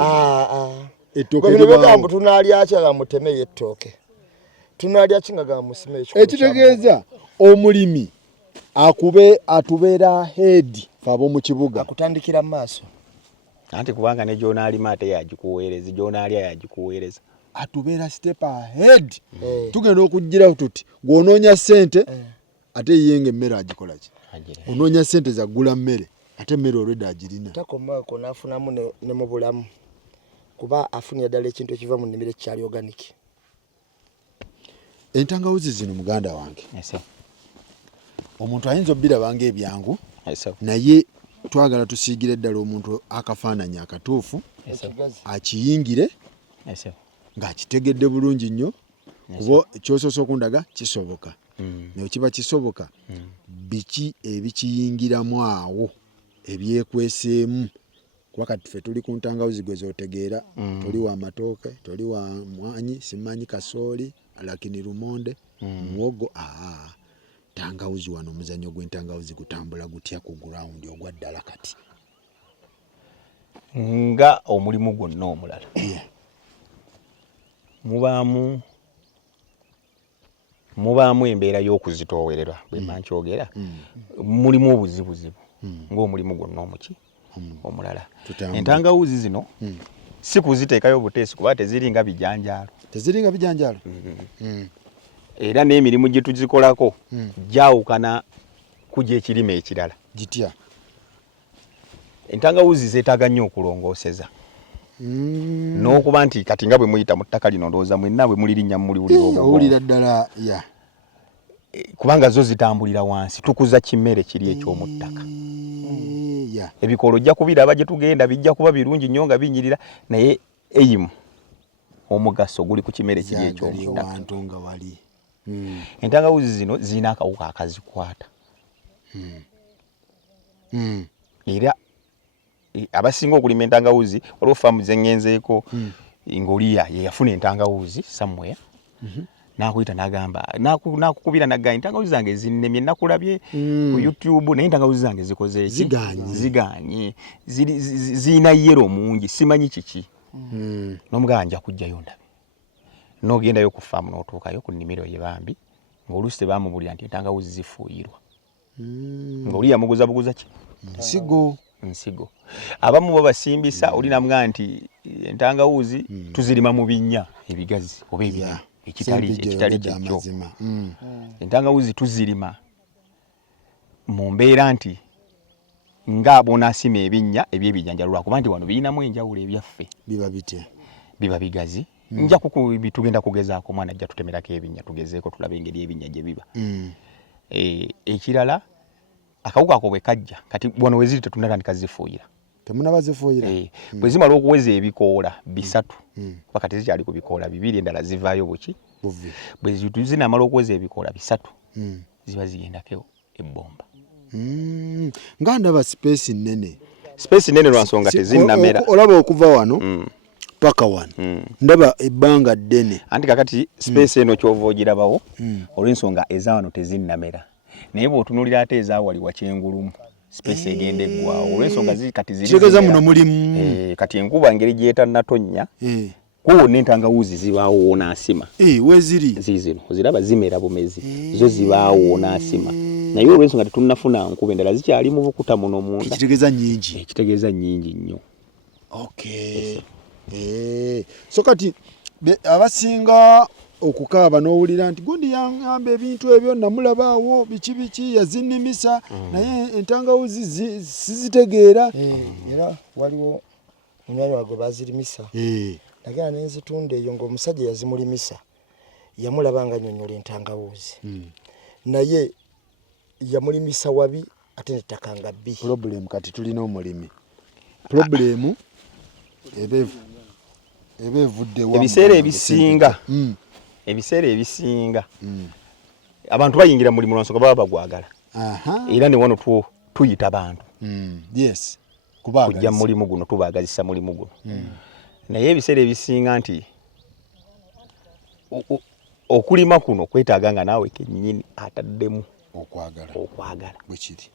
ettooke libaawo tunaalya ki nga mutemeyo ettooke tunaalya ki nga gamusime ekitegeeza omulimi atubeera head fabo mu kibuga akutandikira mu maaso anti kubanga ne gy'onaalima ate yagikuweereza gy'onaalya yagikuweereza atubeera step ahead tugenda okugirawo tuti gw'onoonya ssente ate yenga emmere agikola ki onoonya ssente zaggula mmere ate emmere olwedde agirina takomaako n'afunamu ne mu bulamu kuba afunira ddala ekintu ekiva mu nnimiro ekikyali organic entangawuzi zino muganda wange omuntu ayinza obbiraba ng'ebyangu naye twagala tusiigire ddala omuntu akafaananyi akatuufu akiyingire ng'akitegedde bulungi nnyo kuba kyosoose okundaga kisoboka naye kiba kisoboka biki ebikiyingiramu awo ebyekweseemu kuba kati ffe tuli ku ntangawuzi gwe z'otegeera toli wa matooke toli wa mwanyi simanyi kasooli lakini lumonde muwogo tangawuzi wano omuzannyo gw'entangawuzi gutambula gutya ku gurawundi ogwa ddala kati nga omulimu gwonna omulala mubaamu embeera y'okuzitoowerera bwe mankyogera mulimu obuzibuzibu ng'omulimu gwonna omulala entangawuzi zino si kuziteekayo buteesi kuba teziringa bijanjaalo era n'emirimu gye tuzikolako gyawukana ku gy'ekirime ekirala gitya entangawuzi zeetaaga nnyo okulongooseza n'okuba nti kati nga bwe muyita mu ttaka lino ndowooza mwenna bwe muli linnya owulira ddala ya kubanga zo zitambulira wansi tukuza kimmere kiri eky'omu ttaka ebikolo ojja kubiraba gye tugenda bijja kuba birungi nnyo nga binyirira naye eyimu omugaso guli ku kimere kiri eky'omu ttaka entangawuzi zino zirina akawuka akazikwata era abasinga okulima entangawuzi waliwo faamu zengenzeeko ng'oliya ye yafuna entangawuzi somewhere nakuyita nagamba nakukubira nagamba entangawuzi zange zinnemye nakulabye ku YouTube naye entangawuzi zange zikoze eki ziganye zina yero mungi simanyi kiki nomuganja kujjayo ndabe nogendayo ku faamu n'otuukayo ku nnimiro ye bambi ng'oluusi tebamubulira nti entangawuzi zifuuyirwa ng'oliya muguza buguza ki nsigo abamu babasimbisa olinamuga nti entangawuzi tuzirima mu binnya ebigazi oba ebinnya ekitali kyekyo entangawuzi tuzirima mu mbeera nti nga bonaasima ebinnya ebyebijjanjalulwa kuba nti wano birinamu enjawulo ebyaffe biba bigazi nja tugenda kugezaako omwana ajja tutemerako ebinnya tugezeeko tulabe engeri ebinnya gye biba ekirala akawuka ako bwe kajja kati wano weziri tetunatandika zifuuyira temunabazifuuyira bwe zimala okuweza ebikoola bisatu bakati zikyali ku bikoola bibiri endala zivaayo buki bwe zinamala okuweza ebikoola bisatu ziba zigendako ebbomba nga ndaba space nnene lwa nsonga tezinnamera olaba okuva wano paka wano ndaba ebbanga ddene anti kakati space eno kyova ogirabawo olw'ensonga ezawano tezinnamera naye bw'otunuulira ate ezaawali wakyengulumu space egenda eggwawo olw'ensonga kati zirikitegeeza muno mulimu kati enkuba engeri gy'etannatonnya kuwonna entangawuzi zibaawo woonaasima weziri zizino oziraba zimera bumezi zo zibaawo woonaasima naye olw'ensonga tetunnafuna nkuba endala zikyali mu bukuta muno munda ekitegeeza nnyingi nnyo so kati abasinga okukaaba n'owulira nti gundi yangamba ebintu ebyo namulabaawo biki yazinnimisa naye entangawuzi sizitegeera era waliwo munywanyi wagwe bazirimisa nagenda nenzitunda eyo ng'omusajja yazimulimisa yamulabanga nnyonnyola entangawuzi naye yamulimisa wabi ate nettaka nga bbi problem kati tulina omulimi problem eba evuddewa ebiseera ebisinga abantu bayingira mulimu lwansonga baba bagwagala era ne wano tuyita bantu kujja mulimu guno tubaagazisa mulimu guno naye ebiseera ebisinga nti okulima kuno kwetaaga nga naawe kennyini ataddemu okwagala bwekiri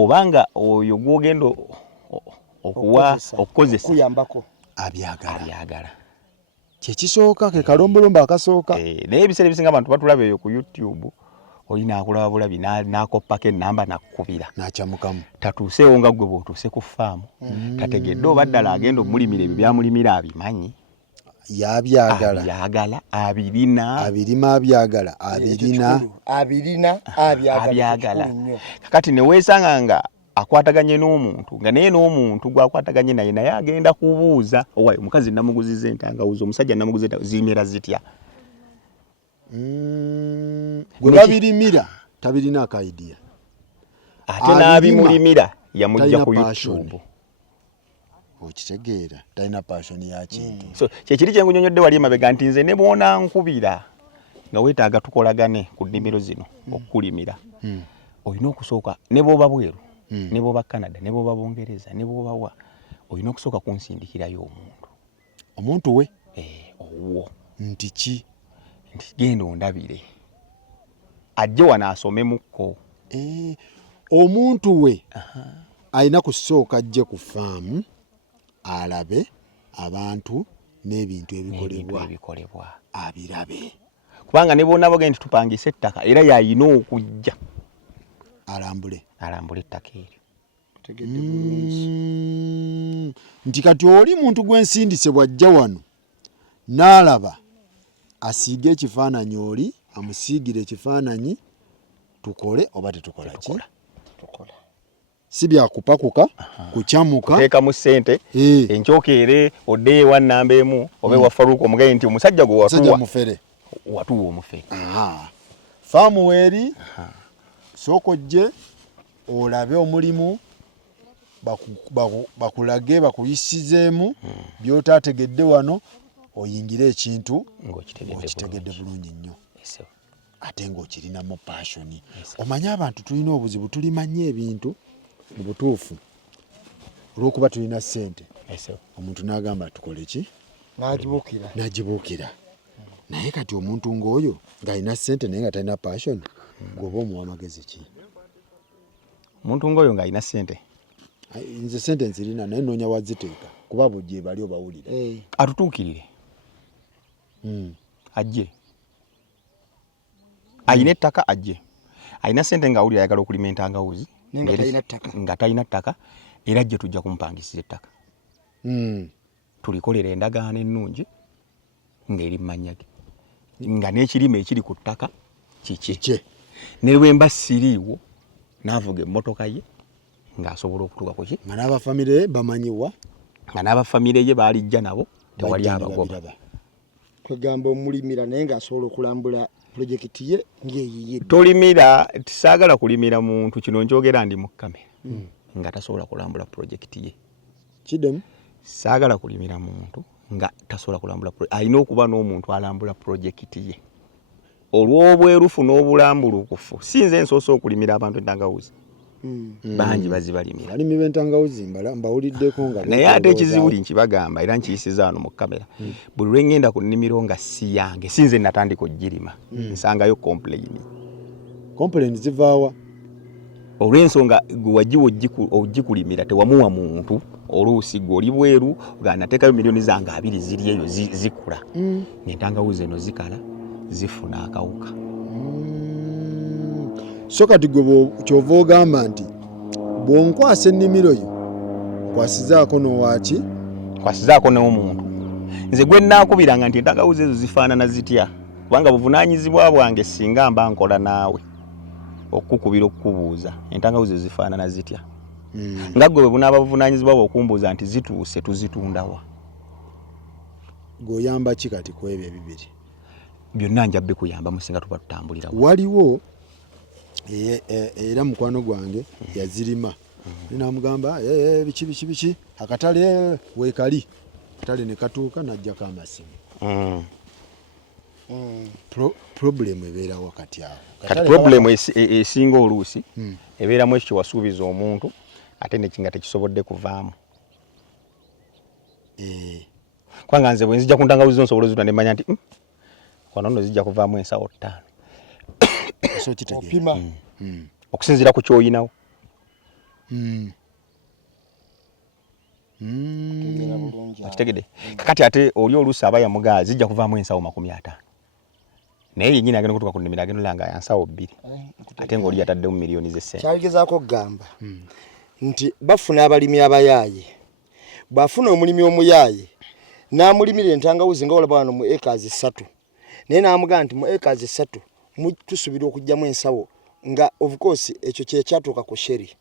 obanga oyo gwogenda okukozesa kuyambako abyagala kyekisooka ke kalombolombo akasooka naye ebiseera ebisinga abantu batulaba eyo ku YouTube oli naakulaba bulabi n'akoppako ennamba nakukubira n'akyamukamu tatuuseewo nga gwe bw'otuuse ku faamu tategedde oba ddala agenda omulimira ebyo byamulimira abimanyi yabyagala abyagala kakati ne weesanga nga akwataganye n'omuntu nga naye n'omuntu gwakwataganye naye agenda kubuuza owaye omukazi namuguziza entangawuzi omusajja namuguziza zimera zitya gwe babirimira tabirina akaidiya ate n'abimulimira yamujja ku YouTube okitegeera talina passion ya kintu so kyekiri kyengunyonyodde wali emabega nti nze ne bwona nkubira nga weetaaga tukolagane ku nnimiro zino okukulimira olina okusooka ne bw'oba bweru ne bw'oba Canada ne bw'oba Bungereza ne bw'oba wa olina okusooka kunsindikirayo omuntu we owwo nti ki nti genda ondabire ajje wano asomemukko omuntu we alina kusooka ajje ku faamu alabe abantu n'ebintu ebikolebwa abirabe kubanga ne bonna bagenda tupangise ettaka era yayina okujja alambule ettaka eryo nti kati oli muntu gwensindise bwajja wano n'alaba asiige ekifaananyi oli amusiigire ekifaananyi tukole oba tetukola ki si bya kupakuka kuchamuka teka mu sente enchokere ode wa namba emu obe wa Faruko omugaye nti omusajja go watuwa mufere watuwa omufere faamu weri sokojje olabe omulimu bakulage bakuyisizemu byotategedde wano oyingire ekintu ng'okitegedde bulungi nnyo ate ng'okirinamu passioni omanye abantu tulina obuzibu tulimanye ebintu mu butuufu olw'okuba tulina ssente omuntu n'agamba tukole ki n'agibuukira naye kati omuntu ng'oyo ng'alina ssente naye nga talina passioni gwoba omuwa magezi ki omuntu ng'oyo ng'alina ssente nze ssente nzirina naye noonya waziteeka kuba bujje bali obawulira atutuukirire ajje ayina ettaka ajje ayina ssente ng'awulira ayagala okulima entangawuzi nga talina ttaka era ajje tujja kumupangisiza ettaka tulikolera endagaano ennungi ng'eri mu mannya ge nga n'ekirime ekiri ku ttaka kiki ne lwemba siriiwo n'avuga emmotoka ye ng'asobola okutuuka ku ki nga n'abafamire bamanyiwa nga n'abafamire ye baalijja nabo tewali abagoba kwegamba omulimira naye ng'asobola okulambula projekiti ye ng'eyiye tolimira tisaagala kulimira muntu kino njogera ndi mu kamera nga tasobola kulambula projekiti ye kidemu saagala kulimira muntu nga tasobola kulambula alina okuba n'omuntu alambula projekiti ye olw'obwerufu n'obulambulukufu sinze nsoosa okulimira abantu entangawuzi bangi bazibalimira alimi b'entangawuzi mbawuliddeko nga naye ate ekizibu nkibagamba era nkiyisiza wano mu kamera buli lwe ngenda ku nnimiro nga si yange sinze natandika ogirima nsangayo complain zivaawa olw'ensonga gwe wagiwa ogikulimira tewamuwa muntu oluusi gwe oli bweru nga nateekayo miliyoni zange 2 ziri eyo zikula n'entangawuzi eno zikala zifuna akawuka so kati gwe kyova ogamba nti bw'onkwasa ennimiro yo nkwasizaako n'owaki nkwasizaako n'omuntu nze gwe nnaakubiranga nti entangawuzi ezo zifaanana zitya kubanga buvunaanyizibwa bwange singa mba nkola naawe okukubira okukubuuza entangawuzi zifaanana zitya nga gwe bwe bunaaba buvunaanyizibwa bwe okumbuuza nti zituuse tuzitundawa g'oyamba ki kati ku ebyo ebibiri byonna nja bikuyamba musinga tuba tutambulira waliwo era mukwano gwange yazirima namugamba biki akatale weekali katale ne katuuka najjako amasimu problem ebeerawo kati awo kati problem esinga oluusi ebeeramu ekyo wasuubiza omuntu ate nekinga tekisobodde kuvaamu kubanga nze bwe nzijja ku ntangawuzi nsobola ozitunda ne manya nti wano nno zijja kuvaamu ensawo 5 opima okusinziira ku kyoyinawo okitegedde kakati ate oli oluusi aba yamugaa zijja kuvaamu ensawo 50 naye yennyini agenda kutuuka ku nnimiro agenda olanga yansawo 2 ate ng'oli yataddemu miliyoni z'essente kyaligezaako okugamba nti bafuna abalimi abayaaye bw'afuna omulimi omuyaaye n'amulimira entangawuzi nga olaba wano mu acres 3 naye n'amugaa nti mu acres 3 tusuubira okugyamu ensawo nga of course ekyo kye kyatuuka ku Sherry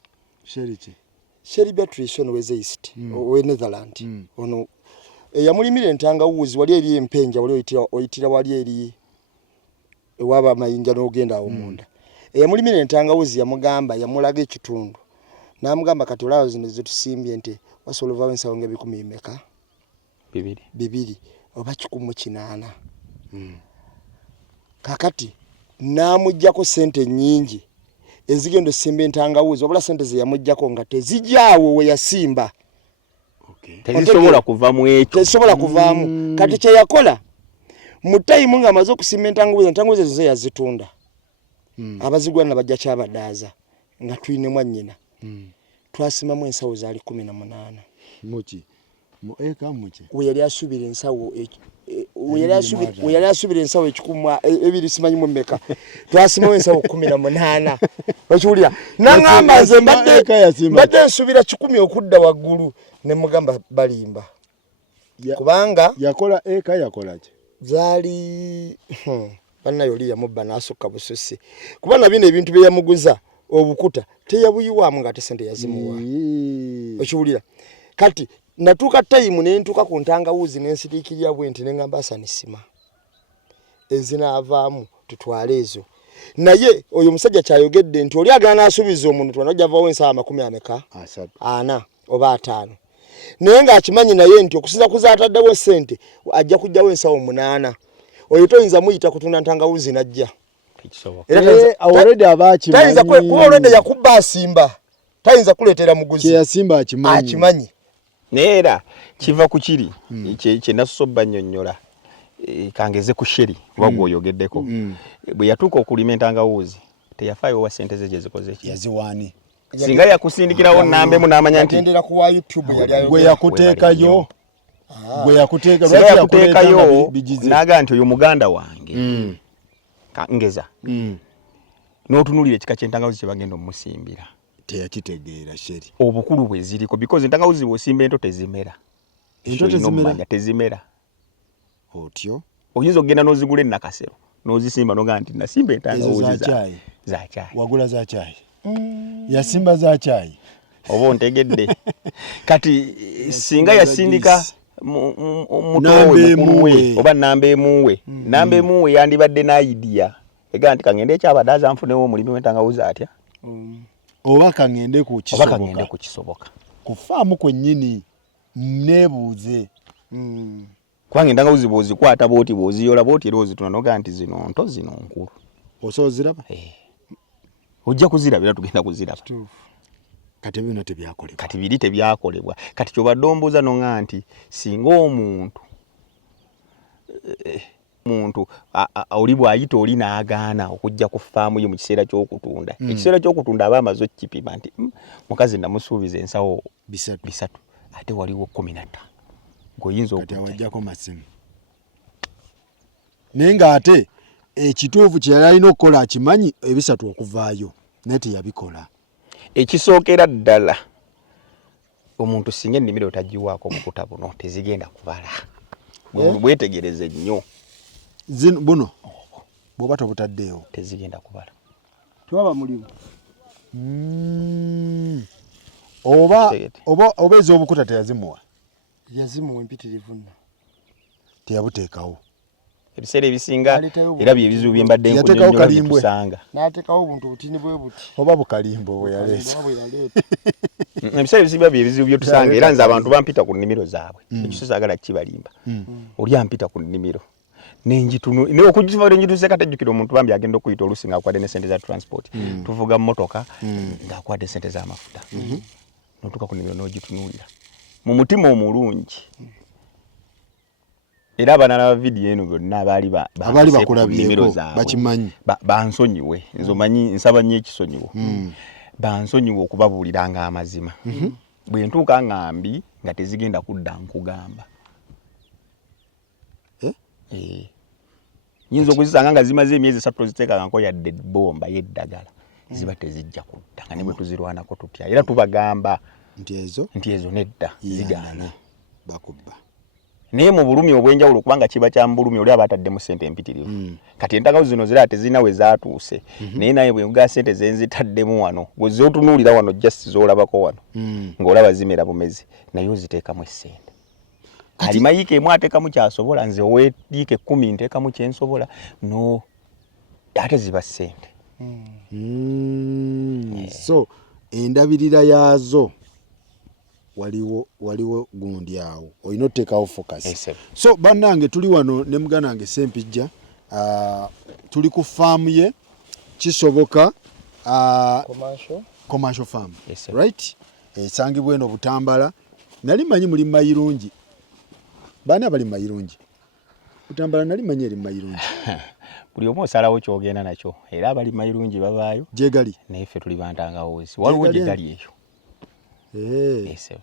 Beatrice ono weze East we Netherland ono eyamulimira entangawuzi wali eri empenja wali oyitira wali eri ewaba amayinja n'ogenda awo munda eyamulimira entangawuzi yamugamba yamulaga ekitundu n'amugamba kati olaawo zino zetusimbye nti wasobola ovaawo ensawo nga 100 meka 2 oba 180 kakati n'amuggyako sente nnyingi ezigenda osimba entangawuzi wabula sente ze yamuggyako nga tezijjaawo we yasimba tezisobola kuvaamu ekyo tezisobola kuvaamu kati kye yakola mu tayimu ng'amaze okusimba entangawuzi ezo ze yazitunda abazigwana bajja kyabadaaza nga tulinemu annyina twasimamu ensawo zaali 18 muki mu eka muki we yali asubira ensawo we yali asubira ensawo ekikumwa ebiri simanyi mu mmeka twasimawo ensawo 18 okiwulira n'angamba nze mbadde nsubira 10 okudda waggulu ne mugamba balimba kubanga yakola eka yakola ki zaali bannayo oli yamubba n'asukka bususi kuba na bino ebintu bye yamuguza obukuta teyabuyiwamu nga tesente yazimuwa okiwulira kati natuuka time ne ntuuka ku ntangawuzi n'ensiriikirya bwenti ne ngamba asanisima ezinaavaamu tutwale ezo naye oyo musajja kyayogedde nti oli agaana asuubiza omuntu twanajja avaawo ensaawa 40 ana oba 5 naye ng'akimanyi naye nti okusiza kuzaataddewo sente ajja kujjawo ensaawa 8 oyo toyinza muyita kutunda ntangawuzi najja already abakimanyi tayinza kuba already yakubba asimba tayinza kuleetera muguzi kye yasimba akimanyi neera kiva ku kiri kye nasoba nnyonnyola kangeze ku sheri wagwo oyogeddeko bwe yatuuka okulima entangawuzi teyafaayo wa sente ze gye zikoze ki yaziwaani singa yakusindikirawo nambemu n'amanya nti gwe yakuteekayo n'aga nti oyo muganda wange ngeza n'otunulira ekika ky'entangawuzi kye bagenda omusimbira teyakitegeera sheri obukulu bwe ziriko because entangawuzi bw'osimba ento tezimera tezimera otyo oyinza okugenda n'ozigula ennakasero n'ozisimba noga nti nasimba entangawuzi za caayi wagula za caayi yasimba za caayi oba ontegedde kati singa yasindika mutowe mukulu we oba namba emuwe yandibadde n'aidiya ega nti kangende ekyabadde azanfunewo omulimi w'entangawuzi atya oba kangende ku kisoboka ku faamu kwennyini neebuuze kubanga entangawuzi bw'ozikwata bw'oti bw'oziyola bw'oti era ozituna noga nti zino nto zino nkulu osobola oziraba ojja kuzirabira tugenda kuziraba kati bino tebyakolebwa kati biri tebyakolebwa kati kyobadde ombuuza nonga nti singa omuntu oli bw'ayita oli n'agaana okujja ku faamu ye mu kiseera ky'okutunda ekiseera ky'okutunda aba amaze okkipima nti mukazi namusuubiza ensawo 3 ate waliwo 15 ng'oyinza okujjako masimu naye ng'ate ekituufu kye yali alina okukola akimanyi 3 okuvaayo naye teyabikola ekisookera ddala omuntu singa ennimiro otagiwaako obukuta buno tezigenda kubala bwetegereze nnyo buno bw'oba tobutaddeewo tezigenda kubala tewaba mulimu oba ez'obukuta teyazimuwa yazimuwa empitirivu nno teyabuteekawo ebiseera ebisinga era byebizibu bye mbadde nkunyonnyola bye tusanga n'ateekawo obuntu butini bwe buti oba bukalimbo bwe yaleeta ebiseera ebisinga byebizibu bye tusanga era nze abantu bampita ku nnimiro zaabwe ekyo saagala kibalimba oli ampita ku nnimiro naye okugifaayo njituuse katajjukira omuntu bambi agenda okuyita oluusi ng'akwadde ne sente za transport tuvuga mmotoka ng'akwadde sente z'amafuta notuuka ku nnimiro n'ogitunuulira mu mutima omulungi era abaana ba vidiyo eno bonna abaali bakulabyeko bakimanyi bansonyiwe nze omanyi nsaba nnyo ekisonyiwo bansonyiwe okubabuuliranga amazima bwe ntuuka ngambi nga tezigenda kudda nkugamba nyinza okuzisanga nga zimaze emyezi 3 toziteekanga nko yadde ebbomba y'eddagala ziba tezijja kudda nga ne bwe tuzirwanako tutya era tubagamba nti ezo nedda zigaana bakubba naye mu bulumi obw'enjawulo kubanga kiba kya mu bulumi oli aba ataddemu ssente empitirivu kati entangawuzi zino zira tezirina we zaatuuse naye naye bwe nga ssente ze nzitaddemu wano bwe zootunuulira wano just zoolabako wano ng'olaba zimera bumezi naye oziteekamu essente alima yiika emu ateekamu kyasobola nze oweyiika 10 nteekamu kyensobola no ate ziba ssente so endabirira yaazo waliwo gundi awo olina oteekawo focus so bannange tuli wano ne muganange Sempijja tuli ku faamu ye kisoboka commercial farm right esangibwa eno Butambala nali manyi muli Mayirungi baana bali Mayirungi Butambala nali manyi eri Mayirungi buli omu osalawo kyogenda nakyo era abali Mayirungi babaayo gyegali naye ffe tuli bantangawuzi waliwo gyegali eyo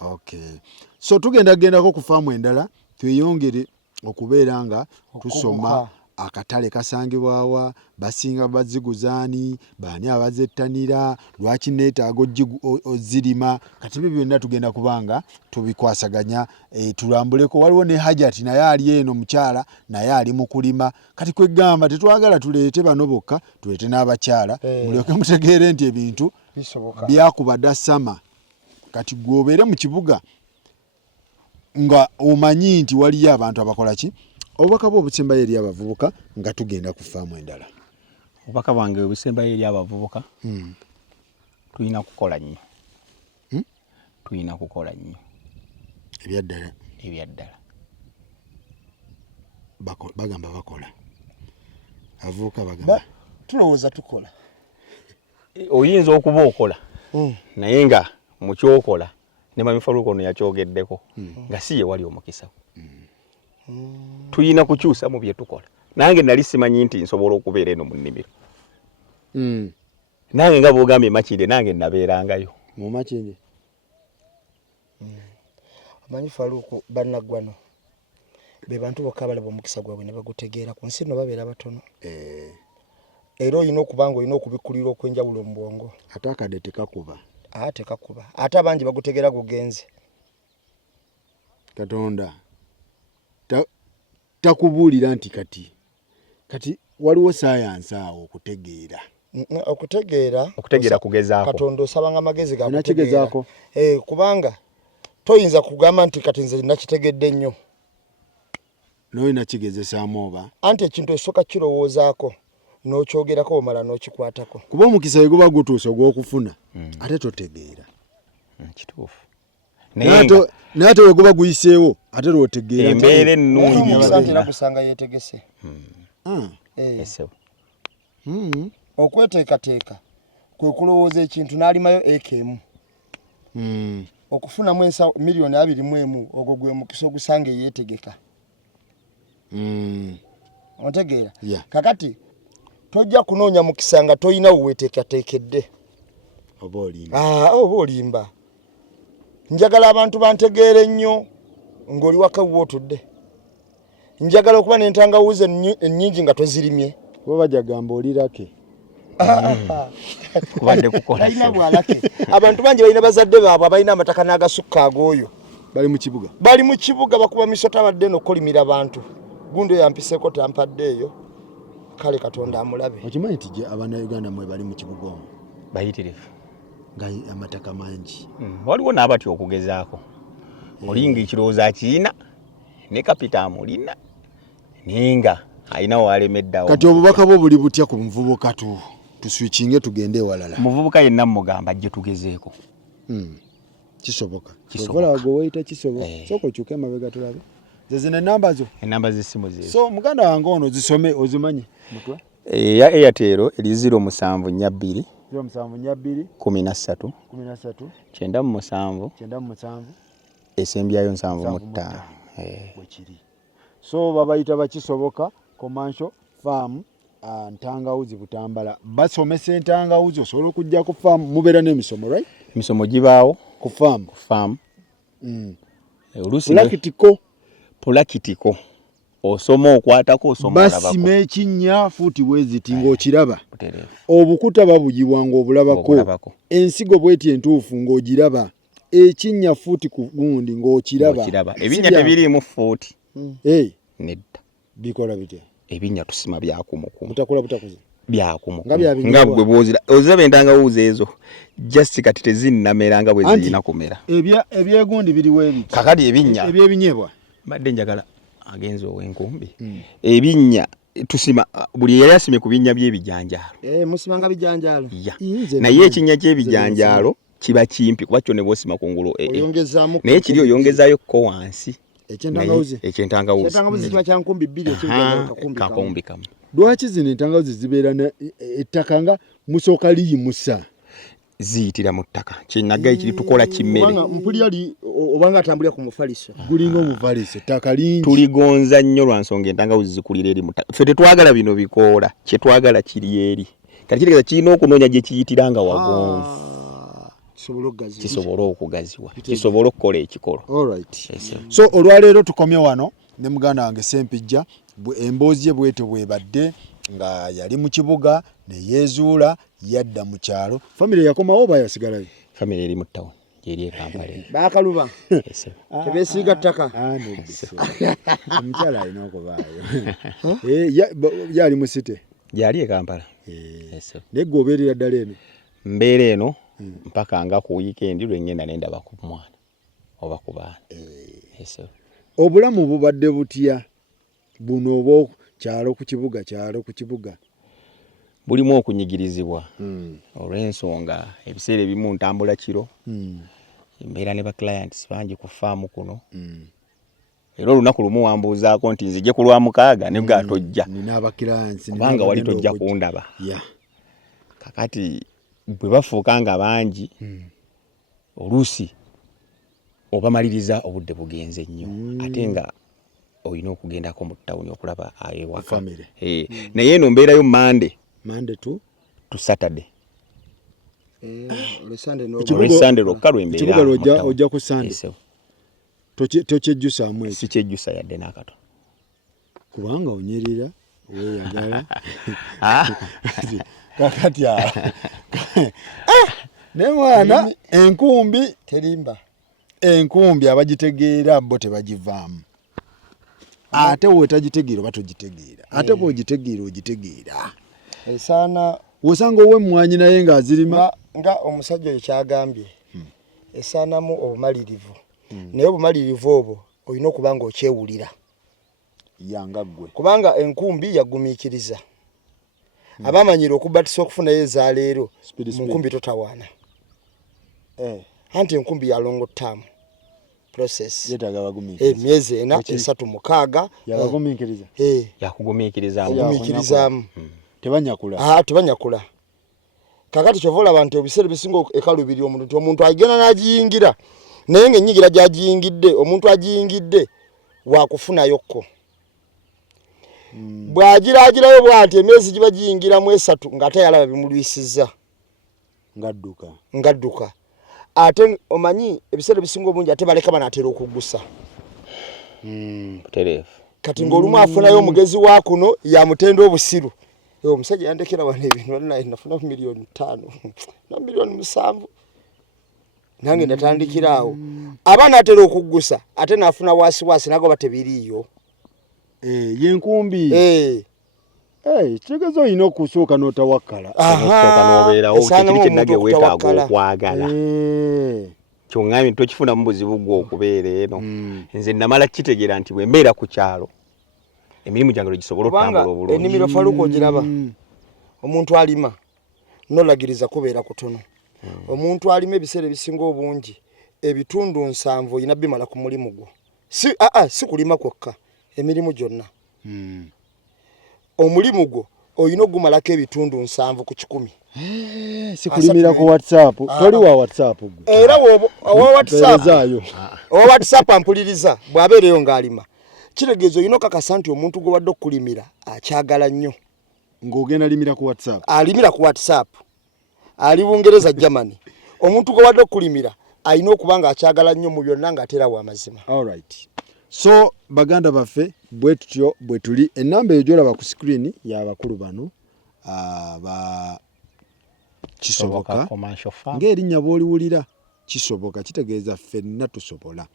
okay so tugendagendako ku faamu endala tweyongere okubeera nga tusoma akatale kasangibwawa, basinga baziguzaani, baani abazettanira, lwaki neetaaga ozirima. Kati byo byonna tugenda kubanga tubikwasaganya tulambuleko. Waliwo ne Hajati naye ali eno mukyala naye ali mu kulima. Kati kwegamba tetwagala tuleete bano bokka, tuleete n'abakyala mulyoke mutegeere nti ebintu byakuba dasama. Kati gwobeere mu kibuga nga omanyi nti waliyo abantu abakola ki. Obubaka bwo obusembayo eri abavubuka nga tugenda ku faamu endala. Obubaka bwange obusembayo eri abavubuka tulina kukola nnyo. Tulina kukola nnyo ebyaddala bagamba bakola, avubuka bagamba tulowooza tukola. Oyinza okuba okola naye nga mu kyokola ne Mamifaluko ono yakyogeddeko nga si ye wali omukisa. Tuyina kukyusa mu bye tukola. Nange nali simanyi nti nsobola okubeera eno mu nnimiro. Nange nga bw'ogambye Makinde nange nabeerangayo mu Makinde. Mamifaluko bannaggwano be bantu bokka abalaba omukisa gwabwe ne bagutegeera ku nsi no babeera batono. Era olina okuba nga olina okubikkulira okw'enjawulo mu bwongo. Ate akadde tekakuba. Tekakuba. Ate abangi bagutegeera gugenze. Katonda takubuulira nti kati waliwo sayansi awo okutegeera. Okutegeera kugezaako. Katonda osabanga amagezi ga kutegeera. Kubanga toyinza kugamba nti kati nze nakitegedde nnyo. N'olina kigezesaamu oba. Anti ekintu esooka kirowoozaako n'okyogerako omala n'okikwatako. Kuba omukisa bwe guba gutuuse ogw'okufuna ate totegeera. Kituufu. Naye ate bwe guba guyiseewo ate lw'otegeera. Embeera ennungi era kusanga yeetegese. Okweteekateeka kwe kulowooza ekintu n'alimayo ekemu. Okufunamu miliyoni 21 ogwo gwe mukisa ogusanga yeetegeka. Otegeera? Kakati tojja kunoonya mukisa nga toyina weweteekateekedde. Oba olimba. Njagala abantu bantegeere nnyo ng'oli waka w'otudde. Njagala okuba n'entangawuzi ennyingi nga tozirimye. Bo bajagamba olirake. Kubadde kukola. Balina bwalake. Abantu bangi balina bazadde baabwe abalina amataka n'agasukka ag'oyo. Bali mu kibuga bakuba misota badde n'okolimira abantu. Gundo yampiseeko tampadde eyo. Kale Katonda amulabe. Okimanyi nti Abannayuganda mwe bali mu kibuga omwo bayitirivu nga amataka mangi. Waliwo n'abati okugezaako. Olinga ekirowoozo akiina ne kapita amulina ninga alina walemeddawo. Kati obubaka bwo buli butya ku muvubuka tuswikinge tugende ewalala. Muvubuka yenna mugamba ajje tugezeeko. Kisoboka. Okola agoweyita kisoboka. Soko okyuke emabega tulabe. Zezine enamba zo? Enamba z'essimu zezo. So muganda wange ono zisome ozimanyi mutwe? Ya Airtel eri 0742 0742 13 97 esembyayo 75. Bwekiri. So babayita bakisoboka commercial farm ntangawuzi Butambala. Basomesa entangawuzi osobola okujja ku farm mubeera n'emisomo right? Emisomo gibaawo ku farm. Olusi Polakitiko osoma okwatako osoma olabako. Basima ekinnya fuuti bweziti ng'okiraba. Obukuta babugibwa ng'obulabako. Ensigo bweti entuufu ng'ogiraba. Ekinnya fuuti ku gundi ng'okiraba. Ebinnya tebiriimu fuuti. Nedda. Bikola bitya? Ebinnya tusima byakumukumu. Butakola butakoze. Byakumukumu. Nga bwe bwozira. Oziraba entangawuzi ezo. Just kati tezinnameranga bwe zirina kumera. Ebyegundi biriwo ebiki. Kakati ebinnya. Ebyebinyebwa. Badde njagala agenza ow'enkumbi. Ebinnya tusima buli yali asimye ku binnya by'ebijanjaalo. Musimanga bijanjaalo. Naye ekinnya ky'ebijanjaalo kiba kimpi kuba kyo ne bwosima ku ngulu. Naye kiri oyongezaayo ko wansi. Ekyentangawuzi. Ekyentangawuzi kiba kya nkumbi 2 ekijanjaalo kakumbi kamu. Lwaki zino entangawuzi zibeera ettaka nga musooka liyimusa? Ziyitira mu ttaka. Kinnaga ekiri tukola kimmere. Mpuli ali obanga atambulira ku mufaliso. Gulinga omufaliso ttaka lingi. Tuligonza nnyo lwa nsonga entangawuzi zikulira eri mu ttaka. Ffe tetwagala bino bikoola. Kye twagala kiri eri. Kati kitegeeza kirina okunoonya gye kiyitiranga wagonvu. Kisobola okugaziwa. Kisobola okukola ekikolo. Alright. So olwaleero tukomye wano ne muganda wange Sempijja emboozi ye bwetyo bwebadde nga yali mu kibuga ne yeezuula yadda mu kyalo. Family yakomawo oba yasigalayo? Family eri mu town eri e Kampala. Bakaluba tebesiiga ttaka. Omukyala alina okubaayo. Yali mu city? Yali e Kampala. Naye gwe obeerera ddala eno? Mbeera eno mpaka nga ku weekend lwe ngenda ne ndaba ku mwana oba ku baana. Obulamu bubadde butya buno oba kyalo ku kibuga kyalo ku kibuga? Bulimu okunyigirizibwa olw'ensonga ebiseera ebimu ntambula kiro mbeera ne ba clients bangi ku faamu kuno era olunaku lumu wambuuzaako nti nzije ku lwa mukaaga ne bwa tojja kubanga wali tojja kundaba. Kakati bwe bafuuka nga bangi oluusi obamaliriza obudde bugenze nnyo ate nga olina okugendako mu ttawuni okulaba ewaka. Naye eno mbeerayo Monday to Saturday. Sunday lwokka lwe mbeera. Ekibuga ojja ku Sunday. Tokyejjusaamu ekyo? Sikyejjusa yadde n'akatono. Kubanga onyerera weeyagala. Kakati ne mwana enkumbi terimba. Enkumbi abagitegeera bo tebagivaamu. Ate wetagitegeera oba togitegeera. Ate bw'ogitegeera ogitegeera. Esaana wosanga ow'emmwanyi naye ng'azirima. Nga omusajja oyo kyagambye esaanamu obumalirivu. Naye obumalirivu obwo olina okuba nga okyewulira. Yanga ggwe. Kubanga enkumbi yagumiikiriza. Abamanyira okubatisa okufunayo ezaleero mu nkumbi totawaana. Anti enkumbi ya long term process. Yetaaga bagumiikiriza. Emyezi 4 3 6 yabagumiikiriza. Yakugumiikirizaamu. Tebanyakula. Tebanyakula. Kakati kyovola abantu ebiseera bisinga ekalubiri omuntu agenda n'agiyingira naye ng'enyigira gy'agiyingidde omuntu agiyingidde wakufunayokko. Bw'agiraagirayo bw'ati emyezi giba giyingiramu 3 ng'ate yalaba bimulwisizza. Ngadduka. Ate omanyi ebiseera bisinga obungi ate baleka banaatera okuggusa. Kati ng'olumu afunayo omugezi wa kuno yamutenda obusiru. Omusajja yandekera wano ebintu naye nafuna $5 million na $7 million. Nange natandikira awo. Abaana atera okuggusa ate nafuna wasiwasi nago batebiriyo. Yenkumbi. Kitegeeza olina okusooka n'otawakkala. Osooka n'obeerawo kiri kinnage weetaaga okwagala. Kyongambye tokifuna mu buzibu gwo okubeera eno. Nze namala kitegeera nti bwe mbeera ku kyalo emirimu gyange gisobola okutambula obulungi. Ennimiro Faluku ogiraba. Omuntu alima nolagiriza kubeera kutono. Omuntu alima ebiseera ebisinga obungi ebitundu 7 olina bimala ku mulimu gwo. Si kulima kwokka emirimu gyonna. Omulimu gwo olina ogumalako ebitundu 7 ku 10. Sikulimira ku WhatsApp. Toli wa WhatsApp gwe. Era owa WhatsApp ampuliriza bw'abeereyo ng'alima. Kitegeeza olina okakasa nti omuntu gwe wadde okulimira akyagala nnyo. Ng'ogenda limira ku WhatsApp. Alimira ku WhatsApp. Ali Bungereza Germany. Omuntu gwe wadde okulimira alina okuba nga akyagala nnyo mu byonna ng'ateera wa mazima. All right. So baganda baffe bwe tutyo bwe tuli ennamba eyo gy'olaba ku screen y'abakulu bano ba kisoboka ng'erinnya bw'oliwulira kisoboka kitegeeza ffenna tusobola.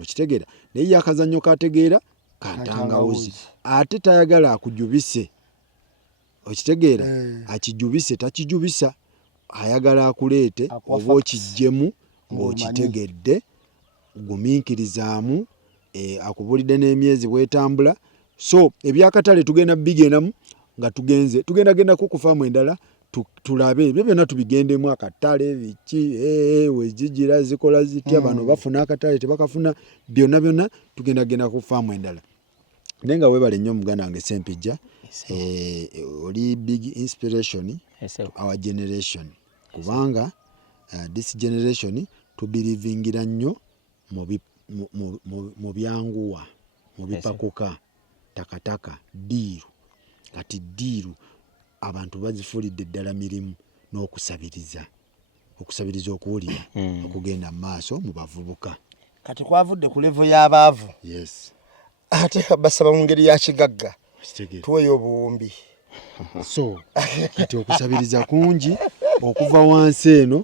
Okitegeera naye yakazannyo kategeera kantangawuzi ate tayagala akujubise. Okitegeera akijubise takijubisa ayagala akuleete oba okijjemu ng'okitegedde gumiikirizaamu. Akubulidde n'emyezi bwetambula. So ebyakatale tugenda bigendamu nga tugenda ku faamu endala tulabe ebyo byonna tubigendemu akatale biki wezigira zikola zitya bano bafuna akatale tebakafuna byonna tugenda ku faamu endala. Naye nga weebale nnyo muganda wange Sempijja oli big inspiration to our generation kubanga this generation tubirivingira nnyo mu byanguwa mu bipakuka takataka diiru kati diiru abantu bazifulidde ddala mirimu n'okusabiriza okuwulira okugenda mu maaso mu bavubuka. Kati kwavudde ku level y'abaavu. Yes. ate basaba mu ngeri ya kigagga tuweyo obuwumbi so kati okusabiriza kungi okuva wansi eno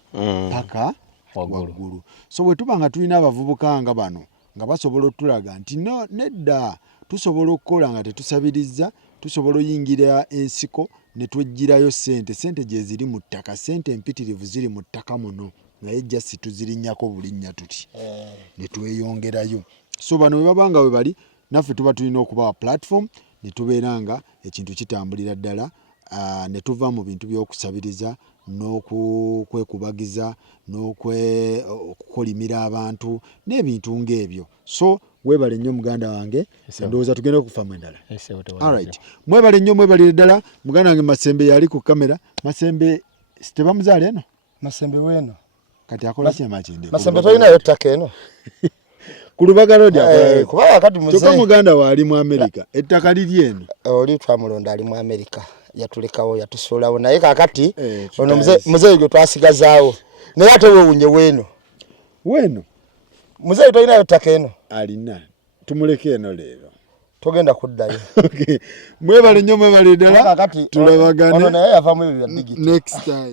paka waggulu so bwe tuba nga tulina abavubuka nga bano nga basobola otulaga nti no nedda tusobola okukola nga tetusabiriza tusobola oyingira ensiko ne twejjirayo sente gye ziri mu ttaka sente empitirivu ziri mu ttaka muno naye jasi tuzirinnyako bulinnya tuti ne tweyongerayo so bano bwe baba nga we bali naffe tuba tulina okubawa platform ne tubeera nga ekintu kitambulira ddala ne tuva mu bintu by'okusabiriza n'okwekubagiza n'okukolimira abantu n'ebintu ng'ebyo so webale nnyo muganda wange ndowooza tugenda okufa mu endala alright mwebale nnyo mwebalire ddala muganda wange Masembe yali ku kamera Masembe tebamuzaala eno Masembe weno kati akola kyemakindi Masembe tolinayo ttaka eno ku Lubaga Road kubanga kati kyokka muganda we ali mu Amerika ettaka liri eno oli twamulonda ali mu Amerika yatulekawo yatusuulawo naye kakati ono muzeeyi gwe twasigazaawo naye ate weewunye weno muzeeyi tolinayo ttaka eno alina tumuleke eno leero togenda kuddayo mwebale nnyo mwebale ddala tulabagane ono naye yavaamu ebyo bya digiti next time